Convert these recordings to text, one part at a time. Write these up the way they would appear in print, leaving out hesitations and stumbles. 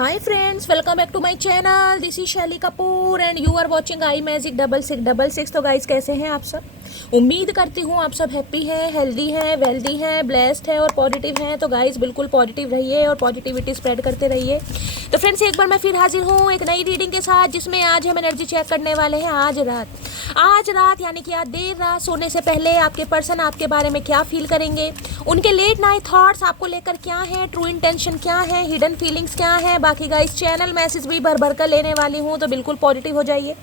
Hi friends, welcome back to my channel. This is शैली Kapoor and you are watching I magic 6666। तो guys कैसे हैं आप सब? उम्मीद करती हूँ आप सब हैप्पी हैं, हेल्दी हैं, वेल्दी हैं, ब्लेस्ड हैं और पॉजिटिव हैं। तो गाइस बिल्कुल पॉजिटिव रहिए और पॉजिटिविटी स्प्रेड करते रहिए। तो फ्रेंड्स एक बार मैं फिर हाजिर हूँ एक नई रीडिंग के साथ, जिसमें आज हम एनर्जी चेक करने वाले हैं आज रात यानी कि आज देर रात सोने से पहले आपके पर्सन आपके बारे में क्या फील करेंगे, उनके लेट नाइट थॉट्स आपको लेकर क्या है, ट्रू इंटेंशन क्या है, हिडन फीलिंग्स क्या है। बाकी गाइस चैनल मैसेज भी भर भर कर लेने वाली हूँ, तो बिल्कुल पॉजिटिव हो जाइए।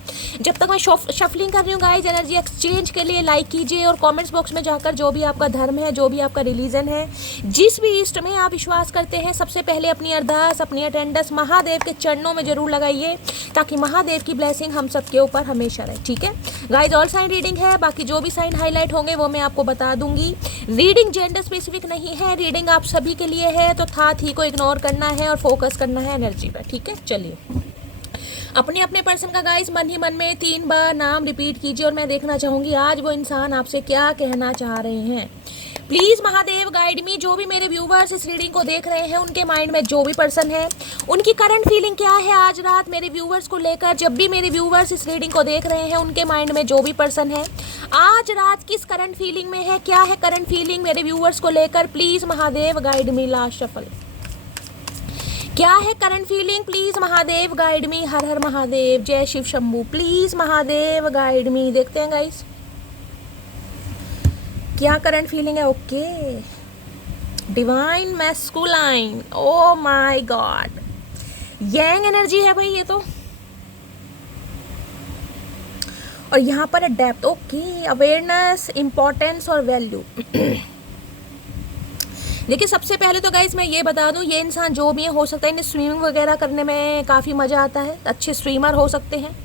जब तक मैं शफलिंग कर रही हूँ गाइस, एनर्जी एक्सचेंज के लिए लाइक कीजिए और कमेंट्स बॉक्स में जाकर जो भी आपका धर्म है, जो भी आपका रिलीजन है, जिस भी इष्ट में आप विश्वास करते हैं, सबसे पहले अपनी अरदास, अपनी अटेंडेंस महादेव के चरणों में जरूर लगाइए, ताकि महादेव की ब्लेसिंग हम सबके ऊपर हमेशा रहे। ठीक है गाइस, ऑल साइन रीडिंग है, बाकी जो भी साइन हाईलाइट होंगे वो मैं आपको बता दूंगी। रीडिंग जेंडर स्पेसिफिक नहीं है, रीडिंग आप सभी के लिए है, तो थाट ही को इग्नोर करना है और फोकस करना है एनर्जी पर। ठीक है, चलिए अपने अपने पर्सन का गाइस मन ही मन में 3 बार नाम रिपीट कीजिए और मैं देखना चाहूंगी आज वो इंसान आपसे क्या कहना चाह रहे हैं। प्लीज महादेव गाइड मी। जो भी मेरे व्यूवर्स इस रीडिंग को देख रहे हैं, उनके माइंड में जो भी पर्सन है, उनकी करंट फीलिंग क्या है आज रात मेरे व्यूवर्स को लेकर। जब भी मेरे व्यूवर्स इस रीडिंग को देख रहे हैं, उनके माइंड में जो भी पर्सन है आज रात किस करंट फीलिंग में है, क्या है करंट फीलिंग मेरे व्यूवर्स को लेकर। Please Mahadev guide me. Last shuffle क्या है current feeling, please Mahadev guide me. हर हर महादेव, जय Shiv Shambhu. Please Mahadev guide me. देखते हैं गाइस क्या करंट फीलिंग है। Okay, divine masculine, oh my God, young energy है भाई ये तो। और यहाँ पर है डेप्थ। ओके, अवेयरनेस, इंपॉर्टेंस और वैल्यू। देखिए सबसे पहले तो गाइस मैं ये बता दूं, ये इंसान जो भी है, हो सकता है इन्हें स्विमिंग वगैरह करने में काफ़ी मज़ा आता है, अच्छे स्विमर हो सकते हैं।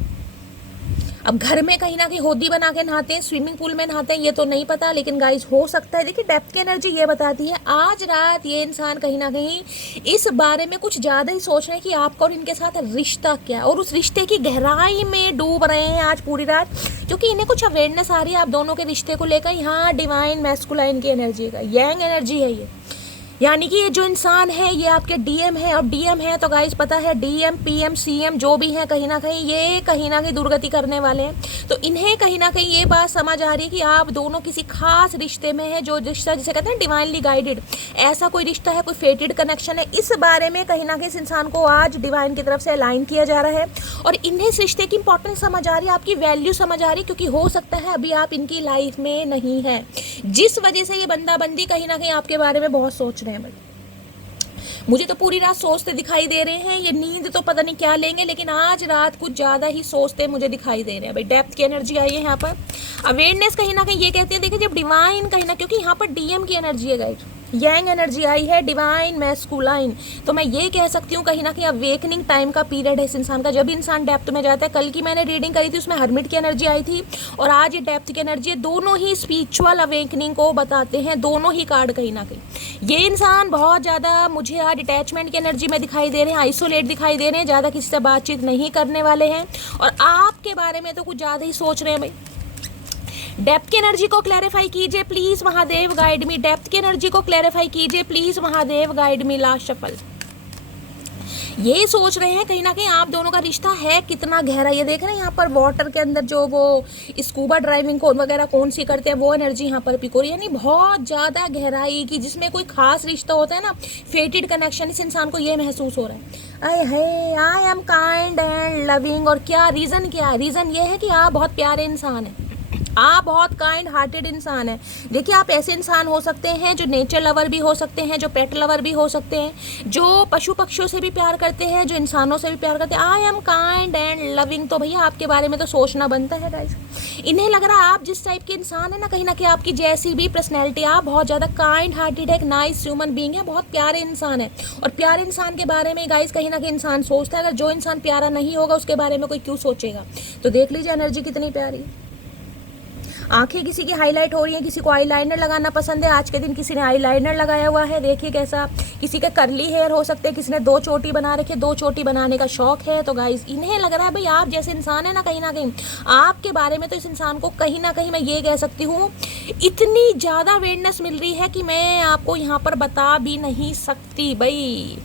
अब घर में कहीं ना कहीं होदी बना के नहाते हैं, स्विमिंग पूल में नहाते हैं, ये तो नहीं पता, लेकिन गाइस हो सकता है। देखिए डेप्थ की एनर्जी ये बताती है आज रात ये इंसान कहीं ना कहीं इस बारे में कुछ ज़्यादा ही सोच रहे हैं कि आपका और इनके साथ रिश्ता क्या है, और उस रिश्ते की गहराई में डूब रहे हैं आज पूरी रात, क्योंकि इन्हें कुछ अवेयरनेस आ रही है आप दोनों के रिश्ते को लेकर। यहाँ डिवाइन मैस्कुलाइन की एनर्जी का यंग एनर्जी है ये, यानी कि ये जो इंसान है ये आपके डीएम है। और डीएम है तो गाइस पता है डीएम पीएम सीएम जो भी है, कहीं ना कहीं दुर्गति करने वाले हैं। तो इन्हें कहीं ना कहीं ये बात समझ आ रही है कि आप दोनों किसी खास रिश्ते में हैं, जो रिश्ता जिसे कहते हैं डिवाइनली गाइडेड, ऐसा कोई रिश्ता है, कोई फेटेड कनेक्शन है। इस बारे में कहीं ना कहीं इस इंसान को आज डिवाइन की तरफ से अलाइन किया जा रहा है, और इन्हें इस रिश्ते की इंपॉर्टेंस समझ आ रही है, आपकी वैल्यू समझ आ रही है, क्योंकि हो सकता है अभी आप इनकी लाइफ में नहीं है, जिस वजह से ये बंदा बंदी कहीं ना कहीं आपके बारे में बहुत सोच रहे हैं। मुझे तो पूरी रात सोचते दिखाई दे रहे हैं, ये नींद तो पता नहीं क्या लेंगे, लेकिन आज रात कुछ ज़्यादा ही सोचते मुझे दिखाई दे रहे हैं। भाई डेप्थ की एनर्जी आई है यहाँ पर, अवेयरनेस कहीं ना कहीं ये कहती है। देखिए जब डिवाइन कहीं ना, क्योंकि यहाँ पर डीएम की एनर्जी है गाइड, यंग एनर्जी आई है, डिवाइन मैस्कुलाइन, तो मैं ये कह सकती हूँ कहीं ना कहीं अवेकनिंग टाइम का पीरियड है इस इंसान का, जब इंसान डेप्थ में जाता है। कल की मैंने रीडिंग करी थी, उसमें हर्मिट की एनर्जी आई थी, और आज ये डेप्थ की एनर्जी है। दोनों ही स्पिरिचुअल अवेकनिंग को बताते हैं, दोनों ही कार्ड कहीं ना कहीं। ये इंसान बहुत ज़्यादा मुझे आज अटैचमेंट की एनर्जी में दिखाई दे रहे हैं, आइसोलेट दिखाई दे रहे हैं, ज़्यादा किसी से बातचीत नहीं करने वाले हैं, और आपके बारे में तो कुछ ज़्यादा ही सोच रहे हैं। भाई डेप्थ की एनर्जी को क्लैरिफाई कीजिए please Mahadev guide me. Depth की एनर्जी को क्लैरिफाई कीजिए please Mahadev guide me. Last shuffle ये सोच रहे हैं कहीं ना कहीं आप दोनों का रिश्ता है कितना गहरा। ये देख रहे हैं यहाँ पर वाटर के अंदर जो वो स्कूबा ड्राइविंग को वगैरह कौन सी करते हैं, वो एनर्जी यहाँ पर पिक हो रही है, यानी बहुत ज़्यादा गहराई की, जिसमें कोई खास रिश्ता होता है ना, फेटेड कनेक्शन, इस इंसान को ये महसूस हो रहा है। I am kind and loving. और क्या रीज़न, क्या है रीज़न? ये है कि आप बहुत प्यारे इंसान हैं, आप बहुत काइंड हार्टेड इंसान है। देखिए आप ऐसे इंसान हो सकते हैं जो नेचर लवर भी हो सकते हैं, जो पेट लवर भी हो सकते हैं, जो पशु पक्षियों से भी प्यार करते हैं, जो इंसानों से भी प्यार करते हैं। I am kind and loving, तो भैया आपके बारे में तो सोचना बनता है गाइस। इन्हें लग रहा है आप जिस टाइप के इंसान है ना, कहीं ना कहीं आपकी जैसी भी पर्सनैलिटी, आप बहुत ज़्यादा काइंड हार्टेड है, एक नाइस ह्यूमन बींग है, बहुत प्यारे इंसान है। और प्यारे इंसान के बारे में गाइस कहीं ना कहीं इंसान सोचता है, अगर जो इंसान प्यारा नहीं होगा उसके बारे में कोई क्यों सोचेगा। तो देख लीजिए एनर्जी कितनी प्यारी है। आंखें किसी की हाईलाइट हो रही हैं, किसी को आईलाइनर लगाना पसंद है, आज के दिन किसी ने आईलाइनर लगाया हुआ है, देखिए कैसा। किसी के करली हेयर हो सकते हैं, किसी ने 2 चोटी बना रखे, 2 चोटी बनाने का शौक है। तो गाइस इन्हें लग रहा है भाई आप जैसे इंसान है ना कहीं आपके बारे में, तो इस इंसान को कहीं ना कहीं मैं ये कह सकती हूँ इतनी ज़्यादा अवेयरनेस मिल रही है कि मैं आपको यहाँ पर बता भी नहीं सकती। भाई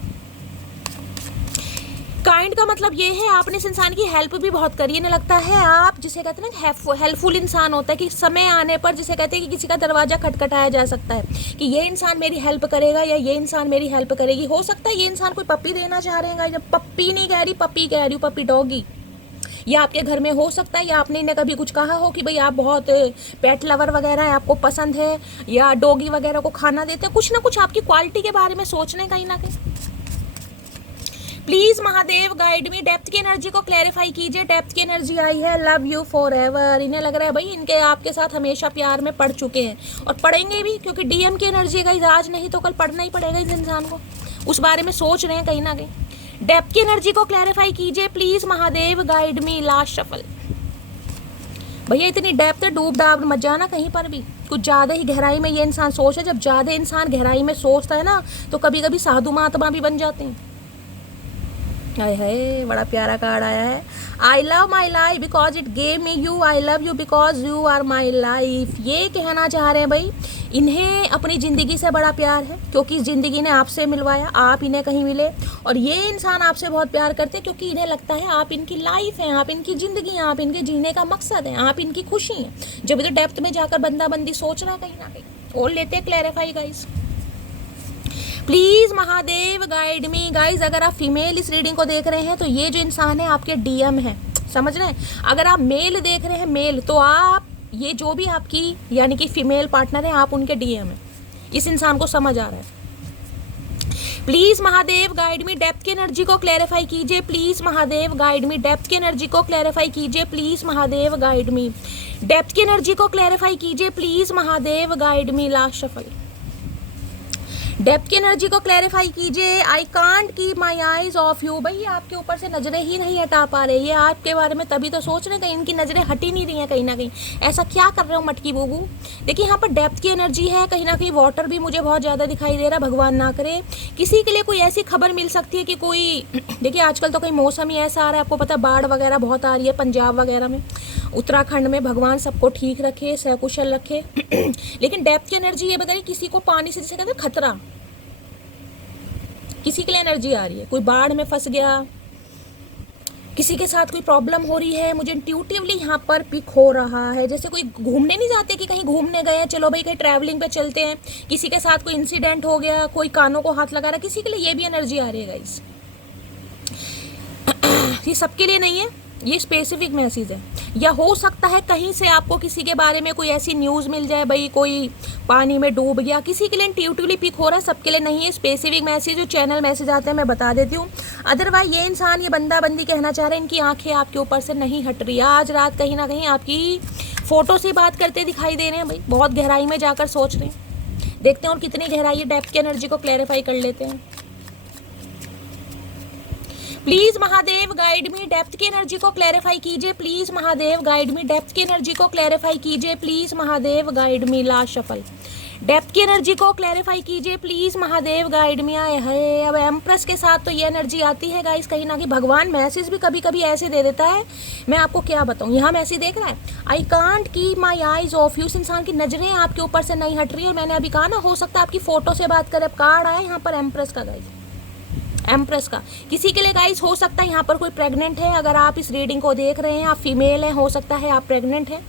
काइंड का मतलब ये है आपने इस इंसान की हेल्प भी बहुत करी है। इन्हें लगता है आप जिसे कहते हैं ना हेल्पफुल इंसान होता है कि समय आने पर जिसे कहते हैं कि किसी का दरवाजा खटखटाया जा सकता है कि ये इंसान मेरी हेल्प करेगा या ये इंसान मेरी हेल्प करेगी। हो सकता है ये इंसान कोई पप्पी देना चाह रहे हैं, जब पप्पी नहीं कह रही, पप्पी कह रही हूँ, पप्पी डॉगी, या आपके घर में हो सकता है या आपने इन्हें कभी कुछ कहा हो कि भाई आप बहुत पेट लवर वगैरह है, आपको पसंद है, या डॉगी वगैरह को खाना देते हैं, कुछ ना कुछ आपकी क्वालिटी के बारे में सोच रहे हैं कहीं ना कहीं। Please Mahadev guide me, depth की एनर्जी को क्लैरिफाई कीजिए। डेप्थ की एनर्जी आई है लव यू फॉर एवर। इन्हें लग रहा है भाई इनके आपके साथ हमेशा प्यार में पड़ चुके हैं और पढ़ेंगे भी, क्योंकि डीएम की एनर्जी का आज नहीं तो कल पढ़ना ही पड़ेगा इस इंसान को, उस बारे में सोच रहे हैं कहीं ना कहीं। डेप्थ की एनर्जी को क्लैरिफाई कीजिए please Mahadev guide me. Last shuffle. भैया इतनी डेप्थ डूब डाब मत जाना कहीं पर भी, कुछ ज़्यादा ही गहराई में ये इंसान सोच है। जब ज़्यादा इंसान गहराई में सोचता है ना तो कभी कभी साधु महात्मा भी बन जाते हैं। हाय हाय, बड़ा प्यारा कार्ड आया है। I love my life because it gave me you, I love you because you are my life. ये कहना चाह रहे हैं भाई इन्हें अपनी ज़िंदगी से बड़ा प्यार है, क्योंकि इस ज़िंदगी ने आपसे मिलवाया, आप इन्हें कहीं मिले, और ये इंसान आपसे बहुत प्यार करते हैं क्योंकि इन्हें लगता है आप इनकी लाइफ हैं, आप इनकी ज़िंदगी हैं, आप इनके जीने का मकसद हैं, आप इनकी खुशी हैं। जब तो डेप्थ में जाकर बंदा बंदी सोच रहा है कहीं ना कहीं। और लेते हैं clarify guys, please Mahadev guide me. Guys अगर आप फीमेल इस रीडिंग को देख रहे हैं तो ये जो इंसान है आपके डीएम है, समझ रहे हैं। अगर आप मेल देख रहे हैं, मेल, तो आप ये जो भी आपकी यानी कि फीमेल पार्टनर है आप उनके डीएम है। इस इंसान को समझ आ रहा है। Please Mahadev guide me, depth की एनर्जी को क्लैरिफाई कीजिए please Mahadev guide me. Depth की एनर्जी को क्लैरिफाई कीजिए please Mahadev guide me. Depth की एनर्जी को क्लैरिफाई कीजिए please Mahadev guide me. Last shuffle. Depth की एनर्जी को क्लैरिफाई कीजिए। I can't keep my eyes of you. भाई आपके ऊपर से नजरें ही नहीं हटा पा रहे, ये आपके बारे में तभी तो सोच रहे हैं, कहीं इनकी नजरें हट ही नहीं रही हैं कहीं ना कहीं। ऐसा क्या कर रहे हो मटकी बूबू। देखिए यहाँ पर डेप्थ की एनर्जी है, कहीं ना कहीं वाटर भी मुझे बहुत ज़्यादा दिखाई दे रहा। भगवान ना करे किसी के लिए कोई ऐसी खबर मिल सकती है कि कोई, देखिए आजकल तो कहीं मौसम ही ऐसा आ रहा है, आपको पता बाढ़ वगैरह बहुत आ रही है पंजाब वगैरह में, उत्तराखंड में। भगवान सबको ठीक रखे, सकुशल रखे। लेकिन डेप्थ की एनर्जी ये बताइए किसी को पानी से, जिसे कहते हैं खतरा, किसी के लिए एनर्जी आ रही है, कोई बाढ़ में फंस गया, किसी के साथ कोई प्रॉब्लम हो रही है। मुझे इंट्यूटिवली यहाँ पर पिक हो रहा है जैसे कोई घूमने नहीं जाते कि कहीं घूमने गए हैं, चलो भाई कहीं ट्रैवलिंग पे चलते हैं, किसी के साथ कोई इंसिडेंट हो गया, कोई कानों को हाथ लगा रहा, किसी के लिए ये भी एनर्जी आ रही है गाइस। ये सबके लिए नहीं है, ये स्पेसिफिक मैसेज है। या हो सकता है कहीं से आपको किसी के बारे में कोई ऐसी न्यूज़ मिल जाए, भाई कोई पानी में डूब गया, किसी के लिए इंट्यूटिवली पिक हो रहा है, सबके लिए नहीं है। स्पेसिफिक मैसेज जो चैनल मैसेज आते हैं मैं बता देती हूँ। अदरवाइज ये इंसान, ये बंदा बंदी कहना चाह रहे हैं इनकी आंखें आपके ऊपर से नहीं हट रही। आज रात कहीं ना कहीं आपकी फ़ोटो से बात करते दिखाई दे रहे हैं, भाई बहुत गहराई में जाकर सोच रहे हैं। देखते हैं और कितनी गहराई है। डेप्थ की एनर्जी को क्लैरिफाई कर लेते हैं। Please Mahadev guide me, depth की एनर्जी को क्लैरिफाई कीजिए please Mahadev guide me. Depth की एनर्जी को क्लैरिफाई कीजिए please Mahadev guide me. Last shuffle. Depth की एनर्जी को क्लैरिफाई कीजिए प्लीज महादेव गाइड मी। आए है अब एम्प्रेस के साथ तो ये एनर्जी आती है गाइस, कहीं ना कहीं भगवान मैसेज भी कभी कभी ऐसे दे देता है, मैं आपको क्या बताऊं। यहाँ मैसेज देख रहा है, I can't keep my eyes of you. इस इंसान की नजरें आपके ऊपर से नहीं हट रही, और मैंने अभी कहा ना हो सकता है आपकी फोटो से बात करें। अब कार्ड आया यहाँ पर एम्प्रेस का गाइस, एम्प्रेस का। किसी के लिए गाइस हो सकता है यहाँ पर कोई प्रेग्नेंट है। अगर आप इस रीडिंग को देख रहे हैं, आप फीमेल हैं, हो सकता है आप प्रेग्नेंट हैं,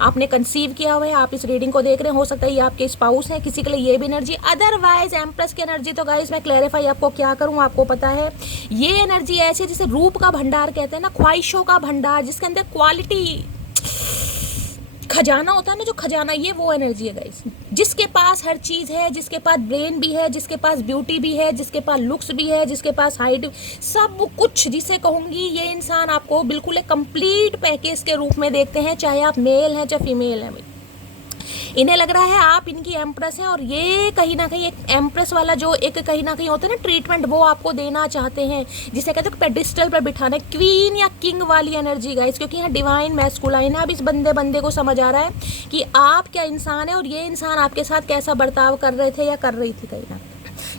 आपने कंसीव किया हुआ है, आप इस रीडिंग को देख रहे हैं, हो सकता है ये आपके स्पाउस हैं, किसी के लिए ये भी एनर्जी। अदरवाइज एम्प्रेस की एनर्जी तो गाइस मैं क्लैरिफाई आपको क्या करूँ, आपको पता है ये एनर्जी ऐसी जिसे रूप का भंडार कहते हैं ना, ख्वाहिशों का भंडार, जिसके अंदर क्वालिटी खजाना होता है ना, जो खजाना, ये वो एनर्जी है गाइस, जिसके पास हर चीज़ है, जिसके पास ब्रेन भी है, जिसके पास ब्यूटी भी है, जिसके पास लुक्स भी है, जिसके पास हाइट, सब कुछ जिसे कहूँगी ये इंसान आपको बिल्कुल एक कंप्लीट पैकेज के रूप में देखते हैं, चाहे आप मेल हैं चाहे फीमेल हैं। इन्हें लग रहा है आप इनकी एम्प्रेस हैं, और ये कहीं ना कहीं एक एम्प्रेस वाला जो एक कहीं ना कहीं होता है ना ट्रीटमेंट, वो आपको देना चाहते हैं, जिसे कहते हैं पेडिस्टल पर बिठाना, क्वीन या किंग वाली एनर्जी गाइस, क्योंकि यहाँ डिवाइन मैस्कुलाइन है। अब इस बंदे को समझ आ रहा है कि आप क्या इंसान है और ये इंसान आपके साथ कैसा बर्ताव कर रहे थे या कर रही थी कहीं ना।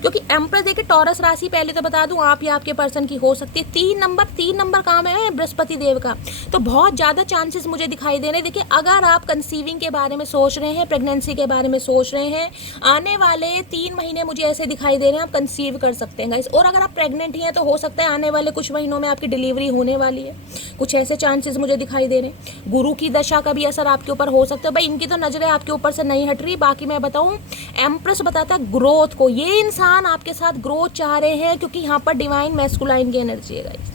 क्योंकि एम्प्रेस देखिए टॉरस राशि, पहले तो बता दूं आप या आपके पर्सन की हो सकती है। 3 नंबर काम है बृहस्पति देव का, तो बहुत ज़्यादा चांसेस मुझे दिखाई दे रहे हैं। देखिए अगर आप कंसीविंग के बारे में सोच रहे हैं, प्रेगनेंसी के बारे में सोच रहे हैं, आने वाले 3 महीने मुझे ऐसे दिखाई दे रहे हैं आप कंसीव कर सकते हैं गाइस। और अगर आप प्रेग्नेंट हैं तो हो सकता है आने वाले कुछ महीनों में आपकी डिलीवरी होने वाली है, कुछ ऐसे चांसेस मुझे दिखाई दे रहे हैं। गुरु की दशा का भी असर आपके ऊपर हो सकता है। भाई इनकी तो नजरें आपके ऊपर से नहीं हट रही। बाकी मैं बताऊं, एम्प्रेस बताता है ग्रोथ को, ये इंसान आपके साथ ग्रोथ चाह रहे हैं, क्योंकि यहाँ पर डिवाइन मैस्कुलाइन की एनर्जी है गाइस,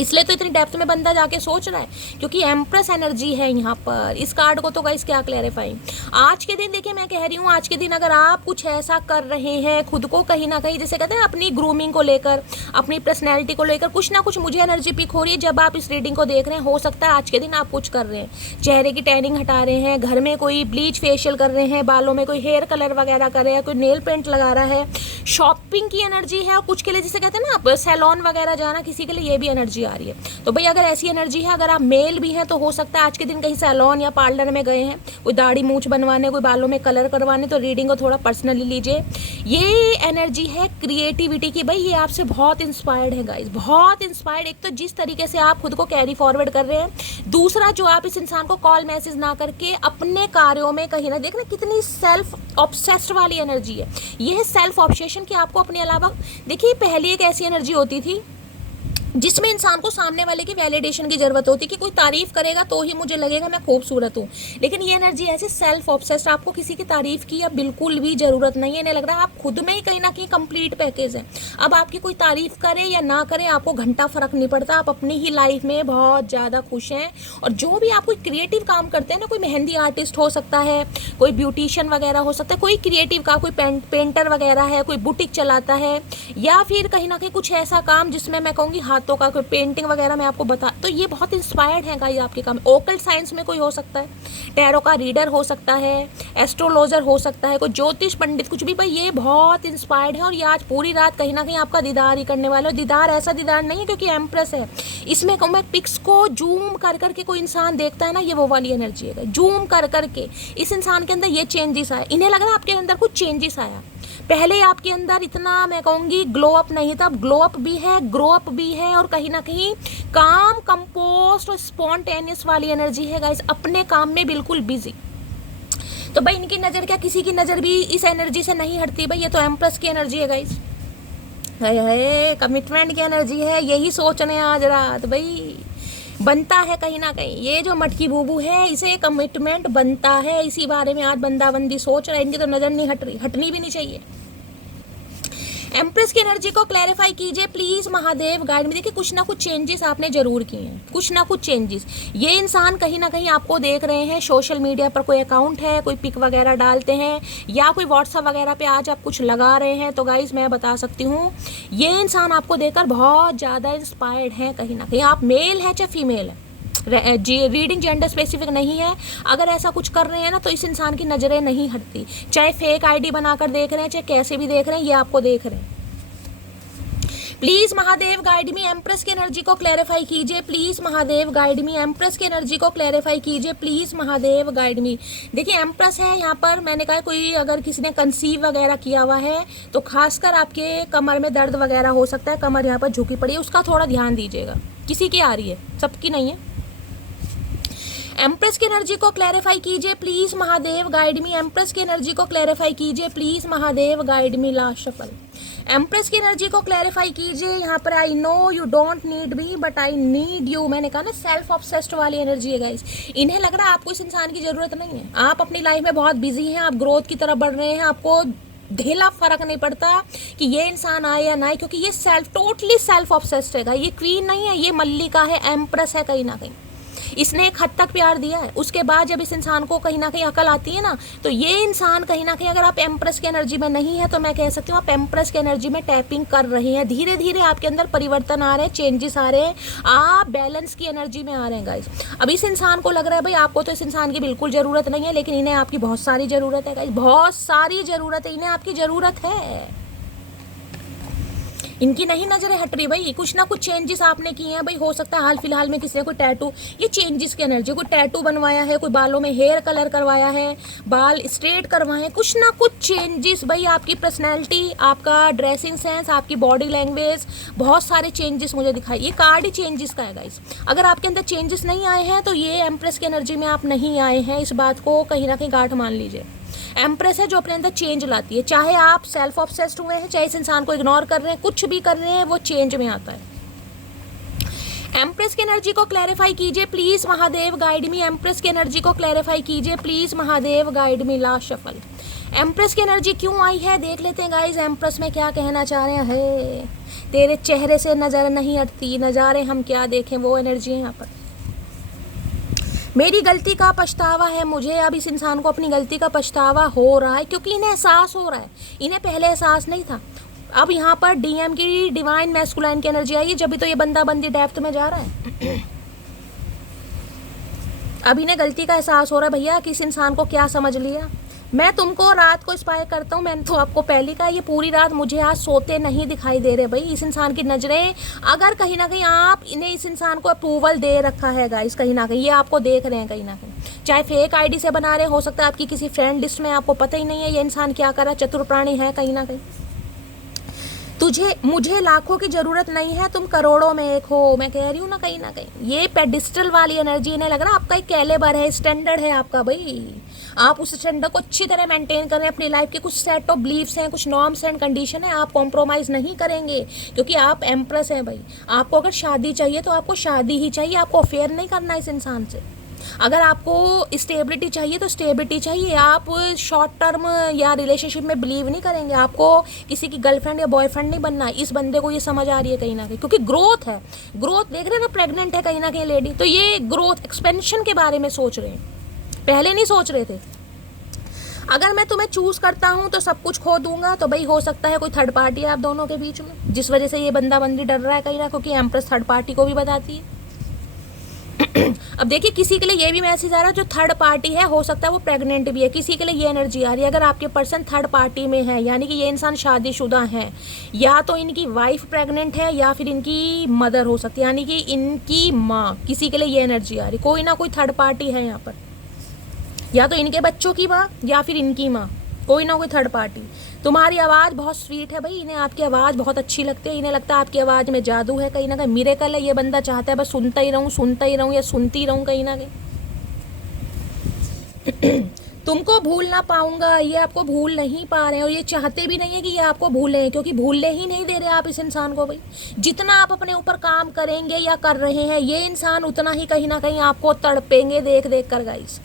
इसलिए तो इतनी डेप्थ में बंदा जाके सोच रहा है, क्योंकि एम्प्रेस एनर्जी है यहाँ पर। इस कार्ड को तो गाइस क्या क्लैरिफाई, आज के दिन देखिए मैं कह रही हूँ, आज के दिन अगर आप कुछ ऐसा कर रहे हैं खुद को कहीं ना कहीं, जैसे कहते हैं अपनी ग्रूमिंग को लेकर, अपनी पर्सनैलिटी को लेकर कुछ ना कुछ मुझे एनर्जी पिक हो रही है जब आप इस रीडिंग को देख रहे हैं। हो सकता है आज के दिन आप कुछ कर रहे हैं, चेहरे की टैनिंग हटा रहे हैं, घर में कोई ब्लीच फेशियल कर रहे हैं, बालों में कोई हेयर कलर वगैरह कर रहे हैं, कोई नेल पेंट लगा रहा है, शॉपिंग की एनर्जी है, और कुछ के लिए जिसे कहते हैं ना सैलून वगैरह जाना, किसी के लिए ये भी एनर्जी आ रही है। तो भाई अगर ऐसी एनर्जी है, अगर आप मेल भी हैं तो हो सकता है आज के दिन कहीं सैलून या पार्लर में गए हैं, कोई दाढ़ी मूंछ बनवाने, कोई बालों में कलर करवाने, तो रीडिंग को थोड़ा पर्सनली लीजिए। ये एनर्जी है क्रिएटिविटी की। भाई ये आपसे बहुत इंस्पायर्ड है गाइस, बहुत इंस्पायर्ड। एक तो जिस तरीके से आप खुद को कैरी फॉरवर्ड कर रहे हैं, दूसरा जो आप इस इंसान को कॉल मैसेज ना करके अपने कार्यों में कहीं ना, देखना कितनी सेल्फ ऑब्सेस्ड वाली एनर्जी है। ये है सेल्फ ऑब्सेशन कि आपको अपने अलावा, देखिए पहले एक ऐसी एनर्जी होती थी जिसमें इंसान को सामने वाले की वैलिडेशन की जरूरत होती कि कोई तारीफ करेगा तो ही मुझे लगेगा मैं खूबसूरत हूँ। लेकिन ये एनर्जी ऐसे सेल्फ ऑब्सेस्ड, आपको किसी की तारीफ की अब बिल्कुल भी जरूरत नहीं है। इन्हें लग रहा है आप खुद में ही कहीं ना कहीं कंप्लीट पैकेज है। अब आपकी कोई तारीफ करे या ना करे आपको घंटा फर्क नहीं पड़ता, आप अपनी ही लाइफ में बहुत ज़्यादा खुश हैं। और जो भी आप कोई क्रिएटिव काम करते हैं ना, कोई मेहंदी आर्टिस्ट हो सकता है, कोई ब्यूटिशियन वगैरह हो सकता है, कोई क्रिएटिव का, कोई पेंटर वगैरह है, कोई बुटीक चलाता है, या फिर कहीं ना कहीं कुछ ऐसा काम जिसमें मैं कहूँगी हाथों का कोई पेंटिंग वगैरह मैं आपको बता, तो ये बहुत इंस्पायर्ड है गाइस आपके काम। ओकल्ट साइंस में कोई हो सकता है, टैरो का रीडर हो सकता है, एस्ट्रोलॉजर हो सकता है, कोई ज्योतिष पंडित, कुछ भी। भाई ये बहुत इंस्पायर्ड है और ये आज पूरी रात कहीं ना कहीं आपका दीदार ही करने वाला है। दीदार ऐसा दीदार नहीं है क्योंकि एम्प्रेस है, इसमें कहूँ मैं पिक्स को जूम कर करके कोई इंसान देखता है ना, ये वो वाली एनर्जी है। जूम कर करके इस इंसान के अंदर ये चेंजेस आए, इन्हें लग रहा है आपके अंदर कुछ चेंजेस आया। पहले आपके अंदर इतना मैं कहूँगी ग्लो अप नहीं था, अब ग्लो अप भी है, ग्रो अप भी है, और कहीं ना कहीं काम, कंपोस्ट और स्पॉन्टेनियस वाली एनर्जी है गाइस, अपने काम में बिल्कुल बिजी। तो भाई इनकी नज़र क्या, किसी की नज़र भी इस एनर्जी से नहीं हटती। भाई ये तो एम्प्रेस की एनर्जी है गाइस, है कमिटमेंट की एनर्जी है। यही सोचने आज रात भाई बनता है कहीं ना कहीं, ये जो मटकी बूबू है इसे कमिटमेंट बनता है, इसी बारे में आज बंदाबंदी सोच रहा है। इनकी तो नज़र नहीं हट रही, हटनी भी नहीं चाहिए। एम्प्रेस की एनर्जी को क्लैरिफाई कीजिए प्लीज महादेव गाइड में। देखिए कुछ ना कुछ चेंजेस आपने जरूर किए हैं, कुछ ना कुछ चेंजेस। ये इंसान कहीं ना कहीं आपको देख रहे हैं, सोशल मीडिया पर कोई अकाउंट है, कोई पिक वगैरह डालते हैं, या कोई व्हाट्सएप वगैरह पे आज आप कुछ लगा रहे हैं, तो गाइज मैं बता सकती हूँ ये इंसान आपको देखकर बहुत ज़्यादा इंस्पायर्ड है कहीं ना कहीं। आप मेल है चाहे फीमेल है, रीडिंग जेंडर स्पेसिफिक नहीं है। अगर ऐसा कुछ कर रहे हैं ना तो इस इंसान की नज़रें नहीं हटती, चाहे फेक आईडी बनाकर देख रहे हैं, चाहे कैसे भी देख रहे हैं, ये आपको देख रहे हैं। Please Mahadev guide me, empress की एनर्जी को क्लैरिफाई कीजिए please Mahadev guide me, empress की एनर्जी को क्लैरिफाई कीजिए प्लीज महादेव गाइड मी। देखिए एम्प्रेस है यहाँ पर, मैंने कहा कोई अगर किसी ने कंसीव वगैरह किया हुआ है तो खासकर आपके कमर में दर्द वगैरह हो सकता है, कमर यहाँ पर झुकी पड़ी है, उसका थोड़ा ध्यान दीजिएगा। किसी की आ रही है, सबकी नहीं है। एम्प्रेस की एनर्जी को क्लैरिफाई कीजिए please Mahadev guide me, empress की एनर्जी को क्लैरिफाई कीजिए please Mahadev guide me. Last shuffle, empress की एनर्जी को क्लैरिफाई कीजिए यहाँ पर। I know you don't need me but I need you. मैंने कहा ना सेल्फ ऑब्सेस्ड वाली एनर्जी है गाइस। इन्हें लग रहा है आपको इस इंसान की जरूरत नहीं है, आप अपनी लाइफ में बहुत बिजी हैं, आप ग्रोथ की तरफ बढ़ रहे हैं, आपको ढेला फर्क नहीं पड़ता कि ये इंसान आए या ना आए, क्योंकि ये टोटली सेल्फ ऑब्सेस्ड है। ये क्वीन नहीं है, ये मल्लिका है, एम्प्रेस है कहीं ना कहीं। इसने एक हद तक प्यार दिया है, उसके बाद जब इस इंसान को कहीं ना कहीं अकल आती है ना, तो ये इंसान कहीं ना कहीं, अगर आप एम्प्रेस की एनर्जी में नहीं है तो मैं कह सकती हूँ आप एम्प्रेस की एनर्जी में टैपिंग कर रहे हैं। धीरे धीरे आपके अंदर परिवर्तन आ रहे हैं, चेंजेस आ रहे हैं, आप बैलेंस की एनर्जी में आ रहे हैं गाइस। अब इस इंसान को लग रहा है भाई आपको तो इस इंसान की बिल्कुल ज़रूरत नहीं है, लेकिन इन्हें आपकी बहुत सारी ज़रूरत है गाइस, बहुत सारी ज़रूरत है, इन्हें आपकी ज़रूरत है। इनकी नहीं नजरें हट रही भाई, कुछ ना कुछ चेंजेस आपने किए हैं भाई। हो सकता है हाल फिलहाल में किसी ने कोई टैटू, ये चेंजेस की एनर्जी, कोई टैटू बनवाया है, कोई बालों में हेयर कलर करवाया है, बाल स्ट्रेट करवाए हैं, कुछ ना कुछ चेंजेस भाई। आपकी पर्सनैलिटी, आपका ड्रेसिंग सेंस, आपकी बॉडी लैंग्वेज, बहुत सारे चेंजेस मुझे दिखाई। ये कार्ड ही चेंजेस का है गाइस। अगर आपके अंदर चेंजेस नहीं आए हैं तो ये एम्प्रेस की एनर्जी में आप नहीं आए हैं, इस बात को कहीं ना कहीं गांठ मान लीजिए। एम्प्रेस है जो अपने अंदर चेंज लाती है, चाहे आप सेल्फ ऑब्सेस्ड हुए हैं, चाहे इस इंसान को इग्नोर कर रहे हैं, कुछ भी कर रहे हैं, वो चेंज में आता है। एम्प्रेस की एनर्जी को क्लैरिफाई कीजिए please Mahadev, guide me. Empress की एनर्जी को क्लैरिफाई कीजिए please Mahadev, guide me. Last shuffle. Empress की एनर्जी क्यों आई है देख लेते हैं गाइज, एम्प्रेस में क्या कहना चाह रहे हैं। तेरे चेहरे से नजर नहीं हटती, नजारे हम क्या देखें, वो एनर्जी है यहाँ पर। मेरी गलती का पछतावा है मुझे, अब इस इंसान को अपनी गलती का पछतावा हो रहा है, क्योंकि इन्हें एहसास हो रहा है, इन्हें पहले एहसास नहीं था। अब यहाँ पर डीएम की डिवाइन मैस्कुलाइन की एनर्जी आई है, जब भी तो ये बंदा बंदी डेप्थ में जा रहा है। अब इन्हें गलती का एहसास हो रहा है भैया कि इस इंसान को क्या समझ लिया। मैं तुमको रात को इंस्पायर करता हूँ, मैंने तो आपको पहले कहा, ये पूरी रात मुझे आज सोते नहीं दिखाई दे रहे भाई। इस इंसान की नज़रें, अगर कहीं ना कहीं आप इन्हें, इस इंसान को अप्रूवल दे रखा है गाइस, कहीं ना कहीं ये आपको देख रहे हैं कहीं ना कहीं, चाहे फेक आईडी से बना रहे, हो सकता है आपकी किसी फ्रेंड लिस्ट में, आपको पता ही नहीं है ये इंसान क्या कर रहा है, चतुर प्राणी है कहीं ना कहीं। तुझे मुझे लाखों की जरूरत नहीं है, तुम करोड़ों में एक हो, मैं कह रही हूँ ना कहीं ना कहीं। ये पेडिस्टल वाली एनर्जी इन्हें लग रहा है आपका एक कैलेबर है, स्टैंडर्ड है आपका भाई। आप उस स्टैंडर्ड को अच्छी तरह मेंटेन कर रहे हैं, अपनी लाइफ के कुछ सेट ऑफ बिलीव्स हैं, कुछ नॉर्म्स एंड कंडीशन है, आप कॉम्प्रोमाइज नहीं करेंगे, क्योंकि आप एम्प्रेस हैं भाई। आपको अगर शादी चाहिए तो आपको शादी ही चाहिए, आपको अफेयर नहीं करना इस इंसान से। अगर आपको स्टेबिलिटी चाहिए तो स्टेबिलिटी चाहिए, आप शॉर्ट टर्म या रिलेशनशिप में बिलीव नहीं करेंगे, आपको किसी की गर्लफ्रेंड या बॉयफ्रेंड नहीं बनना। इस बंदे को ये समझ आ रही है कहीं ना कहीं, क्योंकि ग्रोथ है, ग्रोथ देख रहे हैं ना, प्रेग्नेंट है कहीं ना कहीं लेडी, तो ये ग्रोथ एक्सपेंशन के बारे में सोच रहे हैं, पहले नहीं सोच रहे थे। अगर मैं तुम्हें चूज करता हूं तो सब कुछ खो दूंगा, तो भाई हो सकता है कोई थर्ड पार्टी है आप दोनों के बीच में, जिस वजह से ये बंदा बंदी डर रहा है कहीं ना, क्योंकि एम्प्रेस थर्ड पार्टी को भी बताती है। अब देखिए किसी के लिए ये भी मैसेज आ रहा है जो थर्ड पार्टी है, हो सकता है वो प्रेग्नेंट भी है, किसी के लिए ये एनर्जी आ रही है। अगर आपके पर्सन थर्ड पार्टी में है, यानी कि ये इंसान शादीशुदा है, या तो इनकी वाइफ प्रेग्नेंट है या फिर इनकी मदर हो सकती है, यानी कि इनकी माँ, किसी के लिए ये एनर्जी आ रही, कोई ना कोई थर्ड पार्टी है यहाँ पर, या तो इनके बच्चों की माँ या फिर इनकी माँ, कोई ना कोई थर्ड पार्टी। तुम्हारी आवाज़ बहुत स्वीट है भाई, इन्हें आपकी आवाज़ बहुत अच्छी लगती है, इन्हें लगता है आपकी आवाज़ में जादू है कहीं ना कहीं, मिरेकल है। ये बंदा चाहता है बस सुनता ही रहूँ, सुनता ही रहूँ या सुनती रहूँ कहीं ना कहीं। तुमको भूल ना पाऊंगा, ये आपको भूल नहीं पा रहे हैं, और ये चाहते भी नहीं है कि ये आपको भूलें, क्योंकि भूलने ही नहीं दे रहे आप इस इंसान को भाई। जितना आप अपने ऊपर काम करेंगे या कर रहे हैं, ये इंसान उतना ही कहीं ना कहीं आपको तड़पेंगे देख देख कर गाइस।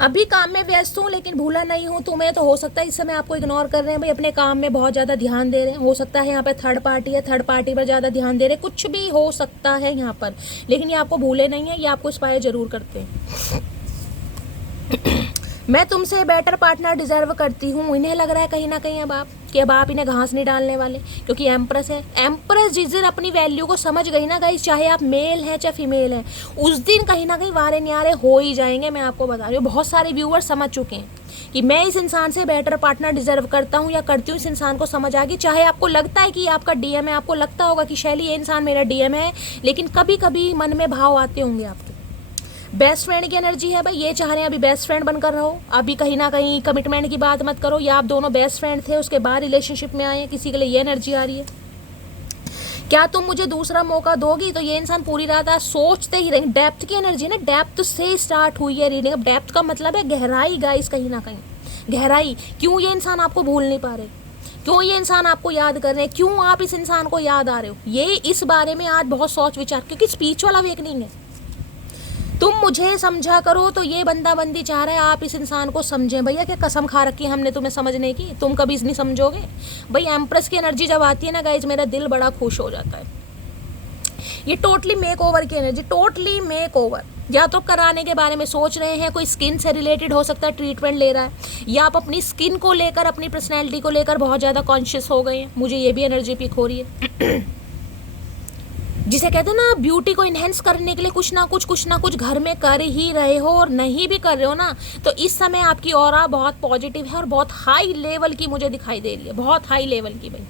अभी काम में व्यस्त हूँ लेकिन भूला नहीं हूँ तुम्हें, तो हो सकता है इस समय आपको इग्नोर कर रहे हैं भाई, अपने काम में बहुत ज़्यादा ध्यान दे रहे हैं। हो सकता है यहाँ पे थर्ड पार्टी है, थर्ड पार्टी पर ज़्यादा ध्यान दे रहे हैं, कुछ भी हो सकता है यहाँ पर, लेकिन ये आपको भूले नहीं है, ये आपको इंस्पायर जरूर करते हैं। मैं तुमसे बेटर पार्टनर डिजर्व करती हूँ, इन्हें लग रहा है कहीं ना कहीं अब आप इन्हें घास नहीं डालने वाले, क्योंकि एम्प्रेस है। एम्प्रेस जिस दिन अपनी वैल्यू को समझ गई ना गाइस, चाहे आप मेल हैं चाहे फीमेल हैं, उस दिन कहीं ना कहीं वारे न्यारे हो ही जाएंगे। मैं आपको बता रही हूँ, बहुत सारे व्यूअर्स समझ चुके हैं कि मैं इस इंसान से बेटर पार्टनर डिजर्व करता हूँ या करती हूँ। इस इंसान को समझ आ गई, चाहे आपको लगता है कि आपका डीएम है, आपको लगता होगा कि शैली ये इंसान मेरा डीएम है, लेकिन कभी कभी मन में भाव आते होंगे आपके। बेस्ट फ्रेंड की एनर्जी है भाई, ये चाह रहे हैं अभी बेस्ट फ्रेंड बनकर रहो, अभी कहीं ना कहीं कमिटमेंट की बात मत करो, या आप दोनों बेस्ट फ्रेंड थे उसके बाद रिलेशनशिप में आए हैं, किसी के लिए ये एनर्जी आ रही है। क्या तुम मुझे दूसरा मौका दोगी, तो ये इंसान पूरी रात आज सोचते ही रहेंगे। डेप्थ की एनर्जी ना, डेप्थ से स्टार्ट हुई है रीडिंग। अब डेप्थ का मतलब है गहराई गाइस, कहीं ना कहीं गहराई। क्यों ये इंसान आपको भूल नहीं पा रहे, क्यों ये इंसान आपको याद कर रहे हैं, क्यों आप इस इंसान को याद आ रहे हो, ये इस बारे में आज बहुत सोच विचार, क्योंकि स्पिरिचुअल अवेकनिंग है। तुम मुझे समझा करो, तो ये बंदा बंदी चाह रहा है आप इस इंसान को समझें। भैया क्या कसम खा रखी है हमने तुम्हें समझने की, तुम कभी नहीं समझोगे भाई। एम्प्रेस की एनर्जी जब आती है ना गाइज, मेरा दिल बड़ा खुश हो जाता है। ये टोटली मेक ओवर की एनर्जी, टोटली मेक ओवर, या तो कराने के बारे में सोच रहे हैं, कोई स्किन से रिलेटेड हो सकता है ट्रीटमेंट ले रहा है, या आप अपनी स्किन को लेकर, अपनी पर्सनैलिटी को लेकर बहुत ज़्यादा कॉन्शियस हो गए हैं। मुझे ये भी एनर्जी पिक हो रही है। जिसे कहते हैं ना, ब्यूटी को इन्हेंस करने के लिए कुछ ना कुछ घर में कर ही रहे हो, और नहीं भी कर रहे हो ना, तो इस समय आपकी ऑरा बहुत पॉजिटिव है और बहुत हाई लेवल की मुझे दिखाई दे रही है, बहुत हाई लेवल की भाई।